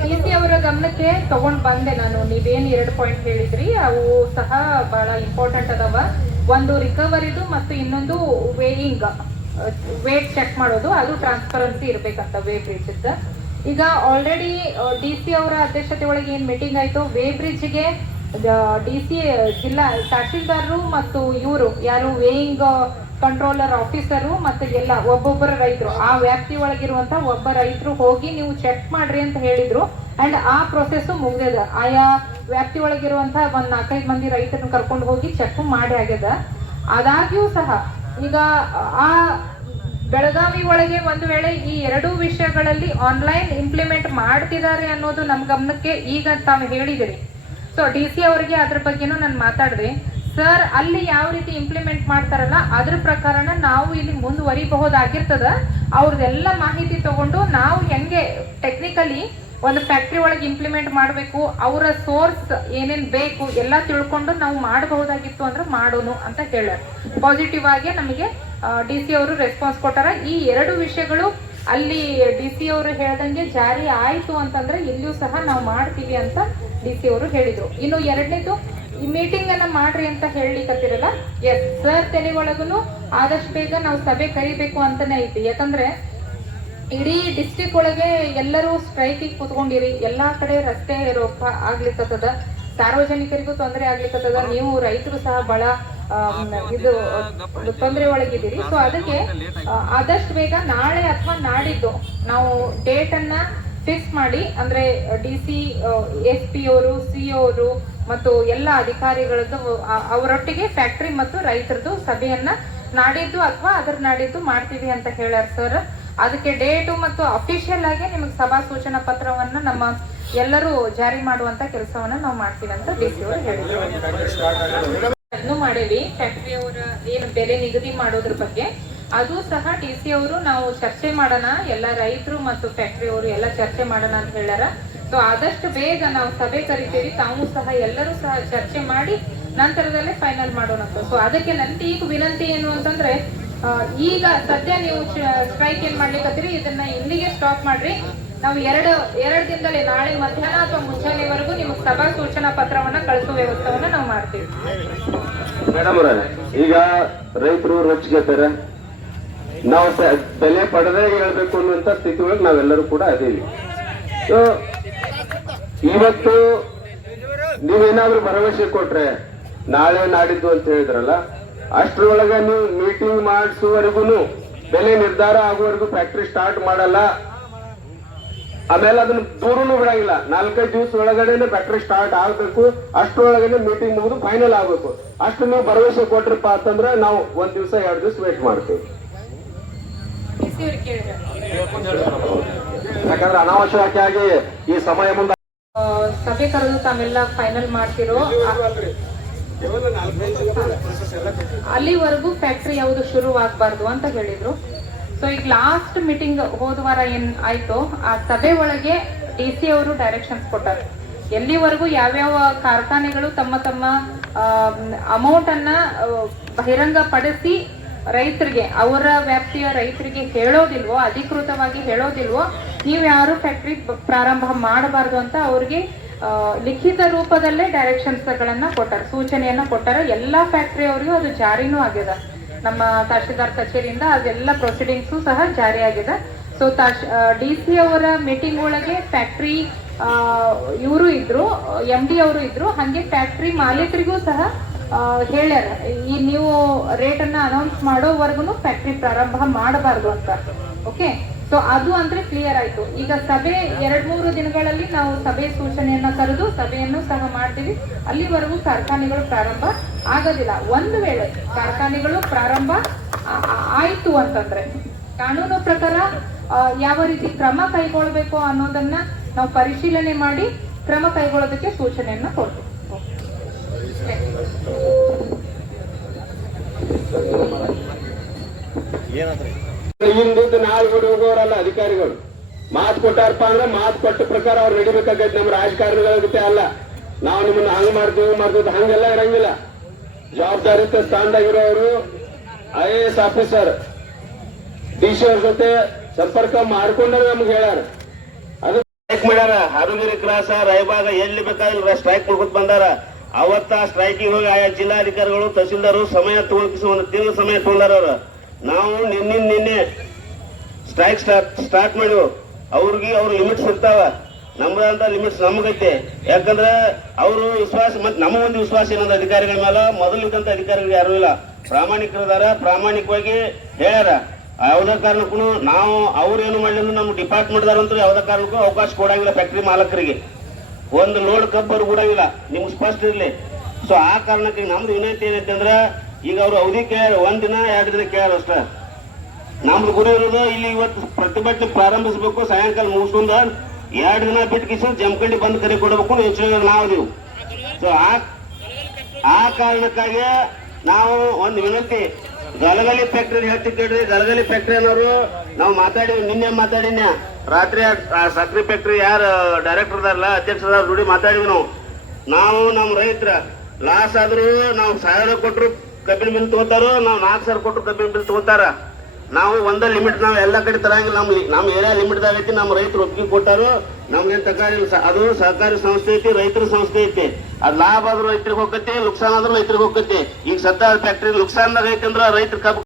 ಕೇಳ್ರಿ ಸಿ ಅವರ ಗಮನಕ್ಕೆ ತಗೊಂಡ್ ಬಂದೆ ನಾನು. ನೀವೇನ್ ಎರಡು ಪಾಯಿಂಟ್ ಹೇಳಿದ್ರಿ, ಅವು ಸಹ ಬಹಳ ಇಂಪಾರ್ಟೆಂಟ್ ಅದಾವ. ಒಂದು ರಿಕವರಿದು ಮತ್ತು ಇನ್ನೊಂದು ವೇಯಿಂಗ್ ವೇಟ್ ಚೆಕ್ ಮಾಡೋದು, ಅದು ಟ್ರಾನ್ಸ್ಪರೆನ್ಸಿ ಇರ್ಬೇಕಂತ ವೇ ಬ್ರಿಡ್ಜ್ ಈಗ ಆಲ್ರೆಡಿ ಡಿ ಸಿ ಅವರ ಅಧ್ಯಕ್ಷತೆ ಒಳಗೆ ಏನ್ ಮೀಟಿಂಗ್ ಆಯ್ತು ವೇ ಬ್ರಿಡ್ಜ್ಗೆ ಡಿ ಸಿ ಜಿಲ್ಲಾ ತಹಶೀಲ್ದಾರರು ಮತ್ತು ಇವರು ಯಾರು ವೇಯಿಂಗ್ ಕಂಟ್ರೋಲರ್ ಆಫೀಸರು ಮತ್ತೆ ಎಲ್ಲ ಒಬ್ಬೊಬ್ಬರ ರೈತರು. ಆ ವ್ಯಾಪ್ತಿ ಒಳಗಿರುವಂತ ಒಬ್ಬ ರೈತರು ಹೋಗಿ ನೀವು ಚೆಕ್ ಮಾಡ್ರಿ ಅಂತ ಹೇಳಿದ್ರು. ಅಂಡ್ ಆ ಪ್ರೊಸೆಸ್ ಮುಗ್ದದ. ಆಯಾ ವ್ಯಾಪ್ತಿ ಒಳಗಿರುವಂತ ಒಂದ್ ನಾಲ್ಕೈದು ಮಂದಿ ರೈತರನ್ನ ಕರ್ಕೊಂಡು ಹೋಗಿ ಚೆಕ್ ಮಾಡಿ ಆಗ್ಯದ. ಅದಾಗ್ಯೂ ಸಹ ಈಗ ಆ ಬೆಳಗಾವಿ ಒಳಗೆ ಒಂದು ವೇಳೆ ಈ ಎರಡೂ ವಿಷಯಗಳಲ್ಲಿ ಆನ್ಲೈನ್ ಇಂಪ್ಲಿಮೆಂಟ್ ಮಾಡ್ತಿದ್ದಾರೆ ಅನ್ನೋದು ನಮ್ಮ ಗಮನಕ್ಕೆ ಈಗ ತಾವು ಹೇಳಿದಿರಿ. ಸೊ ಡಿ ಸಿ ಅವರಿಗೆ ಅದ್ರ ಬಗ್ಗೆನೂ ನಾನು ಮಾತಾಡಿದೆ. ಸರ್ ಅಲ್ಲಿ ಯಾವ ರೀತಿ ಇಂಪ್ಲಿಮೆಂಟ್ ಮಾಡ್ತಾರಲ್ಲ, ಅದ್ರ ಪ್ರಕಾರನ ನಾವು ಇಲ್ಲಿ ಮುಂದುವರಿಬಹುದಾಗಿರ್ತದ. ಅವ್ರದ್ದೆಲ್ಲ ಮಾಹಿತಿ ತಗೊಂಡು ನಾವು ಹೆಂಗೆ ಟೆಕ್ನಿಕಲಿ ಒಂದು ಫ್ಯಾಕ್ಟ್ರಿ ಒಳಗೆ ಇಂಪ್ಲಿಮೆಂಟ್ ಮಾಡಬೇಕು, ಅವರ ಸೋರ್ಸ್ ಏನೇನು ಬೇಕು, ಎಲ್ಲ ತಿಳ್ಕೊಂಡು ನಾವು ಮಾಡಬಹುದಾಗಿತ್ತು ಅಂದ್ರೆ ಮಾಡೋನು ಅಂತ ಹೇಳ್ಯಾರ. ಪಾಸಿಟಿವ್ ಆಗಿ ನಮಗೆ ಡಿ ಸಿ ಅವರು ರೆಸ್ಪಾನ್ಸ್ ಕೊಟ್ಟಾರ. ಈ ಎರಡು ವಿಷಯಗಳು ಅಲ್ಲಿ ಡಿ ಸಿ ಅವರು ಹೇಳ್ದಂಗೆ ಜಾರಿ ಆಯ್ತು ಅಂತಂದ್ರೆ ಇಲ್ಲಿಯೂ ಸಹ ನಾವು ಮಾಡ್ತೀವಿ ಅಂತ ಡಿ ಸಿ ಅವರು ಹೇಳಿದ್ರು. ಇನ್ನು ಎರಡನೇದು ಈ ಮೀಟಿಂಗ್ ಅನ್ನ ಮಾಡ್ರಿ ಅಂತ ಹೇಳಿಕತ್ತಿರಲ್ಲ ಎಸ್ ಸರ್ ತಲೆ ಒಳಗುನು ಆದಷ್ಟು ಬೇಗ ನಾವು ಸಭೆ ಕರಿಬೇಕು ಅಂತಾನೆ ಐತಿ. ಯಾಕಂದ್ರೆ ಇಡೀ ಡಿಸ್ಟಿಕ್ ಒಳಗೆ ಎಲ್ಲರೂ ಸ್ಟ್ರೈಕಿಗೆ ಕುತ್ಕೊಂಡಿರಿ. ಎಲ್ಲಾ ಕಡೆ ರಸ್ತೆ ರೋಪ ಆಗ್ಲಿಕ್ಕತ್ತದ ಸಾರ್ವಜನಿಕರಿಗೂ ತೊಂದರೆ ಆಗ್ಲಿಕ್ಕತ್ತದ ನೀವು ರೈತರು ಸಹ ಆಮ್, ಇದು ತೊಂದರೆ ಒಳಗಿದ್ದೀರಿ. ಸೊ ಅದಕ್ಕೆ ಆದಷ್ಟು ಬೇಗ ನಾಳೆ ಅಥವಾ ನಾಡಿದ್ದು ನಾವು ಡೇಟ್ ಅನ್ನ ಫಿಕ್ಸ್ ಮಾಡಿ, ಅಂದ್ರೆ ಡಿ ಸಿ ಎಸ್ ಪಿ ಅವರು ಸಿ ಅವರು ಮತ್ತು ಎಲ್ಲ ಅಧಿಕಾರಿಗಳದ್ದು ಅವರೊಟ್ಟಿಗೆ ಫ್ಯಾಕ್ಟರಿ ಮತ್ತು ರೈತರದ್ದು ಸಭೆಯನ್ನ ನಾಡಿದ್ದು ಅಥವಾ ಅದ್ರ ನಾಡಿದ್ದು ಮಾಡ್ತೀವಿ ಅಂತ ಹೇಳ್ಯಾರ ಸರ್ ಅದಕ್ಕೆ ಡೇಟು ಮತ್ತು ಅಫಿಷಿಯಲ್ ಆಗಿ ನಿಮಗೆ ಸಭಾ ಸೂಚನಾ ಪತ್ರವನ್ನ ನಮ್ಮ ಎಲ್ಲರೂ ಜಾರಿ ಮಾಡುವಂತ ಕೆಲಸವನ್ನ ನಾವು ಮಾಡ್ತೀವಿ ಅಂತ ಡಿ ಸಿ ಅವರು ಹೇಳಿದ್ರು. ಅದನ್ನು ಮಾಡೇವಿ. ಫ್ಯಾಕ್ಟ್ರಿ ಅವರ ಏನು ಬೆಲೆ ನಿಗದಿ ಮಾಡೋದ್ರ ಬಗ್ಗೆ. ಅದು ಸಹ ಡಿ ಸಿ ಅವರು ನಾವು ಚರ್ಚೆ ಮಾಡೋಣ, ಎಲ್ಲ ರೈತರು ಮತ್ತು ಫ್ಯಾಕ್ಟರಿ ಅವರು ಎಲ್ಲ ಚರ್ಚೆ ಮಾಡೋಣ ಅಂತ ಹೇಳ್ಯಾರ. ಸೊ ಆದಷ್ಟು ಬೇಗ ನಾವು ಸಭೆ ಕರಿತೀವಿ. ತಾವು ಸಹ ಎಲ್ಲರೂ ಸಹ ಚರ್ಚೆ ಮಾಡಿ ನಂತರದಲ್ಲೇ ಫೈನಲ್ ಮಾಡೋಣ ಅಂತ. ಸೊ ಅದಕ್ಕೆ ನಂತ ಈಗ ವಿನಂತಿ ಏನು ಅಂತಂದ್ರೆ ಈಗ ಸದ್ಯ ನೀವು ಸ್ಟ್ರೈಕ್ ಏನ್ ಮಾಡ್ಲಿಕ್ಕೆ ಇದನ್ನ ಇಲ್ಲಿಗೆ ಸ್ಟಾಪ್ ಮಾಡ್ರಿ. ನಾವು ಎರಡು ಎರಡು ದಿನದಲ್ಲಿ ನಾಳೆ ಮಧ್ಯಾಹ್ನ ಅಥವಾ ಮುಂಜಾನೆವರೆಗೂ ನಿಮಗೆ ಸಭಾ ಸೂಚನಾ ಪತ್ರವನ್ನ ಕಳಿಸುವ ವ್ಯವಸ್ಥೆವನ್ನ ನಾವು ಮಾಡ್ತೀವಿ. ಮೇಡಮ್ ಈಗ ರೈತರು ರೊಚ್ಚಿಗೆತಾರೆ ನಾವು ಬೆಲೆ ಪಡೆದೇ ಹೇಳ್ಬೇಕು ಅನ್ನುವಂತ ಸ್ಥಿತಿ ಒಳಗೆ ನಾವೆಲ್ಲರೂ ಕೂಡ ಅದೀವಿ ಇವತ್ತು ನೀವೇನಾದ್ರೂ ಭರವಸೆ ಕೊಟ್ರೆ, ನಾಳೆ ನಾಡಿದ್ದು ಅಂತ ಹೇಳಿದ್ರಲ್ಲ, ಅಷ್ಟರೊಳಗೆ ನೀವು ಮೀಟಿಂಗ್ ಮಾಡಿಸುವವರೆಗೂ, ಬೆಲೆ ನಿರ್ಧಾರ ಆಗುವವರೆಗೂ ಫ್ಯಾಕ್ಟ್ರಿ ಸ್ಟಾರ್ಟ್ ಮಾಡಲ್ಲ. ಆಮೇಲೆ ಅದನ್ನ ದೂರನು ಬಿಡಂಗಿಲ್ಲ. ನಾಲ್ಕೈದು ದಿವಸ ಒಳಗಡೆನೆ ಫ್ಯಾಕ್ಟ್ರಿ ಸ್ಟಾರ್ಟ್ ಆಗ್ಬೇಕು. ಅಷ್ಟರೊಳಗಡೆ ಮೀಟಿಂಗ್ ಮುಗಿದು ಫೈನಲ್ ಆಗ್ಬೇಕು. ಅಷ್ಟು ನೀವು ಭರವಸೆ ಕೊಟ್ರಪ್ಪ ಅಂತಂದ್ರೆ ನಾವು ಒಂದ್ ದಿವಸ, ಎರಡು ದಿವಸ ವೇಟ್ ಮಾಡ್ತೀವಿ. ಯಾಕಂದ್ರೆ ಅನಾವಶ್ಯಕವಾಗಿ ಈ ಸಮಯ ಮುಂದೆ ಸಭೆ ಕರೆದು ತಾವೆಲ್ಲ ಫೈನಲ್ ಮಾಡ್ತಿರೋ, ಅಲ್ಲಿವರೆಗೂ ಫ್ಯಾಕ್ಟ್ರಿ ಯಾವುದು ಆಗ್ಬಾರ್ದು ಅಂತ ಹೇಳಿದ್ರು. ಸೊ ಈಗ ಲಾಸ್ಟ್ ಮೀಟಿಂಗ್ ಹೋದ ವಾರ ಏನ್ ಆಯ್ತು? ಆ ಸಭೆ ಒಳಗೆ ಡಿ ಸಿ ಅವರು ಡೈರೆಕ್ಷನ್ಸ್ ಕೊಟ್ಟರು. ಎಲ್ಲಿವರೆಗೂ ಯಾವ್ಯಾವ ಕಾರ್ಖಾನೆಗಳು ತಮ್ಮ ತಮ್ಮ ಅಮೌಂಟ್ ಅನ್ನ ಬಹಿರಂಗ ಪಡಿಸಿ ರೈತರಿಗೆ, ಅವರ ವ್ಯಾಪ್ತಿಯ ರೈತರಿಗೆ ಹೇಳೋದಿಲ್ವೋ, ಅಧಿಕೃತವಾಗಿ ಹೇಳೋದಿಲ್ವೋ, ನೀವು ಯಾರು ಫ್ಯಾಕ್ಟ್ರಿ ಪ್ರಾರಂಭ ಮಾಡಬಾರ್ದು ಅಂತ ಅವ್ರಿಗೆ ಲಿಖಿತ ರೂಪದಲ್ಲೇ ಡೈರೆಕ್ಷನ್ಸ್ ಗಳನ್ನ ಕೊಟ್ಟಾರ, ಸೂಚನೆಯನ್ನ ಕೊಟ್ಟಾರ. ಎಲ್ಲಾ ಫ್ಯಾಕ್ಟ್ರಿ ಅವರಿಗೂ ಅದು ಜಾರಿನೂ ಆಗಿದೆ ನಮ್ಮ ತಹಶೀಲ್ದಾರ್ ಕಚೇರಿಯಿಂದ ಅದೆಲ್ಲ ಪ್ರೊಸೀಡಿಂಗ್ಸು ಸಹ ಜಾರಿಯಾಗಿದೆ. ಸೊ ತಾಶ್ ಡಿ ಸಿ ಅವರ ಮೀಟಿಂಗ್ ಒಳಗೆ ಫ್ಯಾಕ್ಟ್ರಿ ಇವರು ಇದ್ರು ಎಂ ಡಿ ಅವರು ಇದ್ರು, ಹಾಗೆ ಫ್ಯಾಕ್ಟ್ರಿ ಮಾಲೀಕರಿಗೂ ಸಹ ಹೇಳ್ಯಾರ, ಈ ನೀವು ರೇಟ್ ಅನ್ನ ಅನೌನ್ಸ್ ಮಾಡೋವರೆಗೂ ಫ್ಯಾಕ್ಟ್ರಿ ಪ್ರಾರಂಭ ಮಾಡಬಾರ್ದು ಅಂತ. ಓಕೆ ಸೊ ಅದು ಅಂದ್ರೆ ಕ್ಲಿಯರ್ ಆಯ್ತು. ಈಗ ಸಭೆ ಎರಡ್ ಮೂರು ದಿನಗಳಲ್ಲಿ ನಾವು ಸಭೆ ಸೂಚನೆಯನ್ನ ಕರೆದು ಸಭೆಯನ್ನು ಸಹ ಮಾಡ್ತೀವಿ. ಅಲ್ಲಿವರೆಗೂ ಕಾರ್ಖಾನೆಗಳು ಪ್ರಾರಂಭ ಆಗೋದಿಲ್ಲ. ಒಂದು ವೇಳೆ ಕಾರ್ಖಾನೆಗಳು ಪ್ರಾರಂಭ ಆಯಿತು ಅಂತಂದ್ರೆ ಕಾನೂನು ಪ್ರಕಾರ ಯಾವ ರೀತಿ ಕ್ರಮ ಕೈಗೊಳ್ಬೇಕು ಅನ್ನೋದನ್ನ ನಾವು ಪರಿಶೀಲನೆ ಮಾಡಿ ಕ್ರಮ ಕೈಗೊಳ್ಳೋದಕ್ಕೆ ಸೂಚನೆಯನ್ನ ಕೊಡ್ತೀವಿ. ಹಿಂದಿದ್ದು ಬಿಟ್ಟು ಹೋಗೋರಲ್ಲ ಅಧಿಕಾರಿಗಳು. ಮಾತು ಕೊಟ್ಟಾರಪ್ಪ ಅಂದ್ರೆ ಮಾತು ಕೊಟ್ಟ ಪ್ರಕಾರ ಅವ್ರು ನಡಿಬೇಕಾಗೈತೆ ನಮ್ಮ ರಾಜಕಾರಣಿಗಳ ಜೊತೆ ಅಲ್ಲ. ನಾವು ನಿಮ್ಮನ್ನ ಹಂಗ್ ಮಾಡ್ತೀವಿ ಮಾಡ್ತೀವಿ ಹಂಗೆಲ್ಲ ಇರಂಗಿಲ್ಲ. ಜವಾಬ್ದಾರಿತ ಸ್ಥಾನದಾಗಿರೋರು I A S officer. D C ಅವ್ರ ಜೊತೆ ಸಂಪರ್ಕ ಮಾಡ್ಕೊಂಡ್ರೆ ನಮ್ಗೆ ಹೇಳ್ಯಾರ. ಅದು ಸ್ಟ್ರೈಕ್ ಮಾಡ್ಯಾರ. ಹಾರುಗಿರಿ ಕ್ರಾಸ, ರಾಯಬಾಗ ಎಲ್ಲಿ ಬೇಕಾದ್ರೆ ಸ್ಟ್ರೈಕ್ ಮಾಡ್ಕೊಂಡು ಬಂದಾರ. ಅವತ್ತ ಸ್ಟ್ರೈಕಿಂಗ್ ಹೋಗಿ ಆಯಾ ಜಿಲ್ಲಾಧಿಕಾರಿಗಳು, ತಹಸೀಲ್ದಾರು ಸಮಯ ತಗೊಳ್ಕಿಸಿ ಒಂದು ತಿಂಗಳ ಸಮಯ ತಗೊಂಡಾರ ನಾವು ನಿನ್ನೆ ನಿನ್ನೆ ಸ್ಟ್ರೈಕ್ ಸ್ಟಾರ್ಟ್ ಮಾಡಿವು ಅವ್ರಿಗೆ ಅವ್ರ ಲಿಮಿಟ್ಸ್ ಇರ್ತಾವ. ನಮ್ದಂತ ಲಿಮಿಟ್ಸ್ ನಮಗೈತೆ. ಯಾಕಂದ್ರೆ ಅವರು ವಿಶ್ವಾಸ ಮತ್ತೆ ನಮ್ಮ ಒಂದು ವಿಶ್ವಾಸ ಏನಂದ್ರೆ ಅಧಿಕಾರಿಗಳ ಮೇಲೆ ಮೊದಲಿದ್ದಂತ ಅಧಿಕಾರಿಗಳು ಯಾರು ಇಲ್ಲ. ಪ್ರಾಮಾಣಿಕರದಾರ ಪ್ರಾಮಾಣಿಕವಾಗಿ ಹೇಳ್ಯಾರ. ಯಾವುದೇ ಕಾರಣಕ್ಕೂ ನಾವು ಅವ್ರೇನು ಮಾಡಿದ್ರು ನಮ್ಮ ಡಿಪಾರ್ಟ್ಮೆಂಟ್ದಾರಂತೂ ಯಾವುದೇ ಕಾರಣಕ್ಕೂ ಅವಕಾಶ ಕೊಡಂಗಿಲ್ಲ ಫ್ಯಾಕ್ಟ್ರಿ ಮಾಲಕರಿಗೆ. ಒಂದು ಲೋಡ್ ಕಬ್ಬರು ಇಲ್ಲ. ನಿಮ್ಗೆ ಸ್ಪಷ್ಟ ಇರಲಿ. ಸೊ ಆ ಕಾರಣಕ್ಕೆ ನಮ್ದು ವಿನಂತಿ ಏನೈತೆ ಅಂದ್ರೆ ಈಗ ಅವ್ರು ಅವಧಿ ಕೇಳ ಒಂದ್ ದಿನ, ಎರಡು ದಿನ ಕೇಳ ಅಷ್ಟ. ನಮ್ದು ಗುರಿ ಇರೋದು ಇಲ್ಲಿ ಇವತ್ತು ಪ್ರತಿಭಟನೆ ಪ್ರಾರಂಭಿಸಬೇಕು, ಸಾಯಂಕಾಲ ಮುಗಿಸ್ಕೊಂಡ ಎರಡು ದಿನ ಬಿಟ್ಟು ಕಿಸು ಜಮಖಂಡಿ ಬಂದ್ ಕರೆ ಕೊಡಬೇಕು ಯೋಚನೆ ನಾವು ಸೊ ಆ ಕಾರಣಕ್ಕಾಗಿ ನಾವು ಒಂದು ವಿನಂತಿ, ಗಲಗಲಿ ಫ್ಯಾಕ್ಟ್ರಿ ಹೇಳ್ತಿ ಕೇಳ್ರಿ, ಗಲಗಲಿ ಫ್ಯಾಕ್ಟ್ರಿ ಅನ್ನೋರು ನಾವು ಮಾತಾಡಿವಿ ನಿನ್ನೆ ಮಾತಾಡಿನ ರಾತ್ರಿ ಸಕ್ರಿ ಫ್ಯಾಕ್ಟ್ರಿ ಯಾರು ಡೈರೆಕ್ಟರ್ ಅದಾರಲ್ಲ ಅಧ್ಯಕ್ಷರ ರೂಢಿ ಮಾತಾಡಿವಿ ನಾವು. ನಾವು ನಮ್ಮ ರೈತರ ಲಾಸ್ ಆದ್ರೂ ನಾವು ಸಾವಿರ ಕೊಟ್ಟರು ಕಬ್ಬಿನ ಬಿಲ್ ತಗೋತಾರೋ, ನಾವು ನಾಲ್ಕು ಸಾವಿರ ಕೊಟ್ಟು ಕಬ್ಬಿನ ಬಿಲ್ ತಗೋತಾರ. ನಾವು ಒಂದ ಲಿಮಿಟ್ ನಾವು ಎಲ್ಲ ಕಡೆ ತರಂಗಿಲ್ಲ ನಮ್ಮ ನಮ್ಮ ಏರಿಯಾ ಲಿಮಿಟ್ ಐತಿ ನಮ್ಮ ರೈತರು ಒಪ್ಪಿಗೆ ಕೊಟ್ಟಾರು. ನಮ್ಗೇನ್ ತಕಾರಿ ಅದು ಸಹಕಾರಿ ಸಂಸ್ಥೆ ಐತಿ, ರೈತರ ಸಂಸ್ಥೆ ಐತಿ. ಅದ್ ಲಾಭ ಆದ್ರೂ ರೈತರಿಗೆ ಹೋಗತ್ತೆ, ನುಕ್ಸಾನ್ ಆದ್ರೂ ರೈತರಿಗೆ ಹೋಗತ್ತೆ. ಈಗ ಸದ್ದ ಫ್ಯಾಕ್ಟ್ರಿ ನುಕ್ಸಾನ್ದಾಗ ಐತಿ ಅಂದ್ರ ರೈತರ ಕಬ್ಬು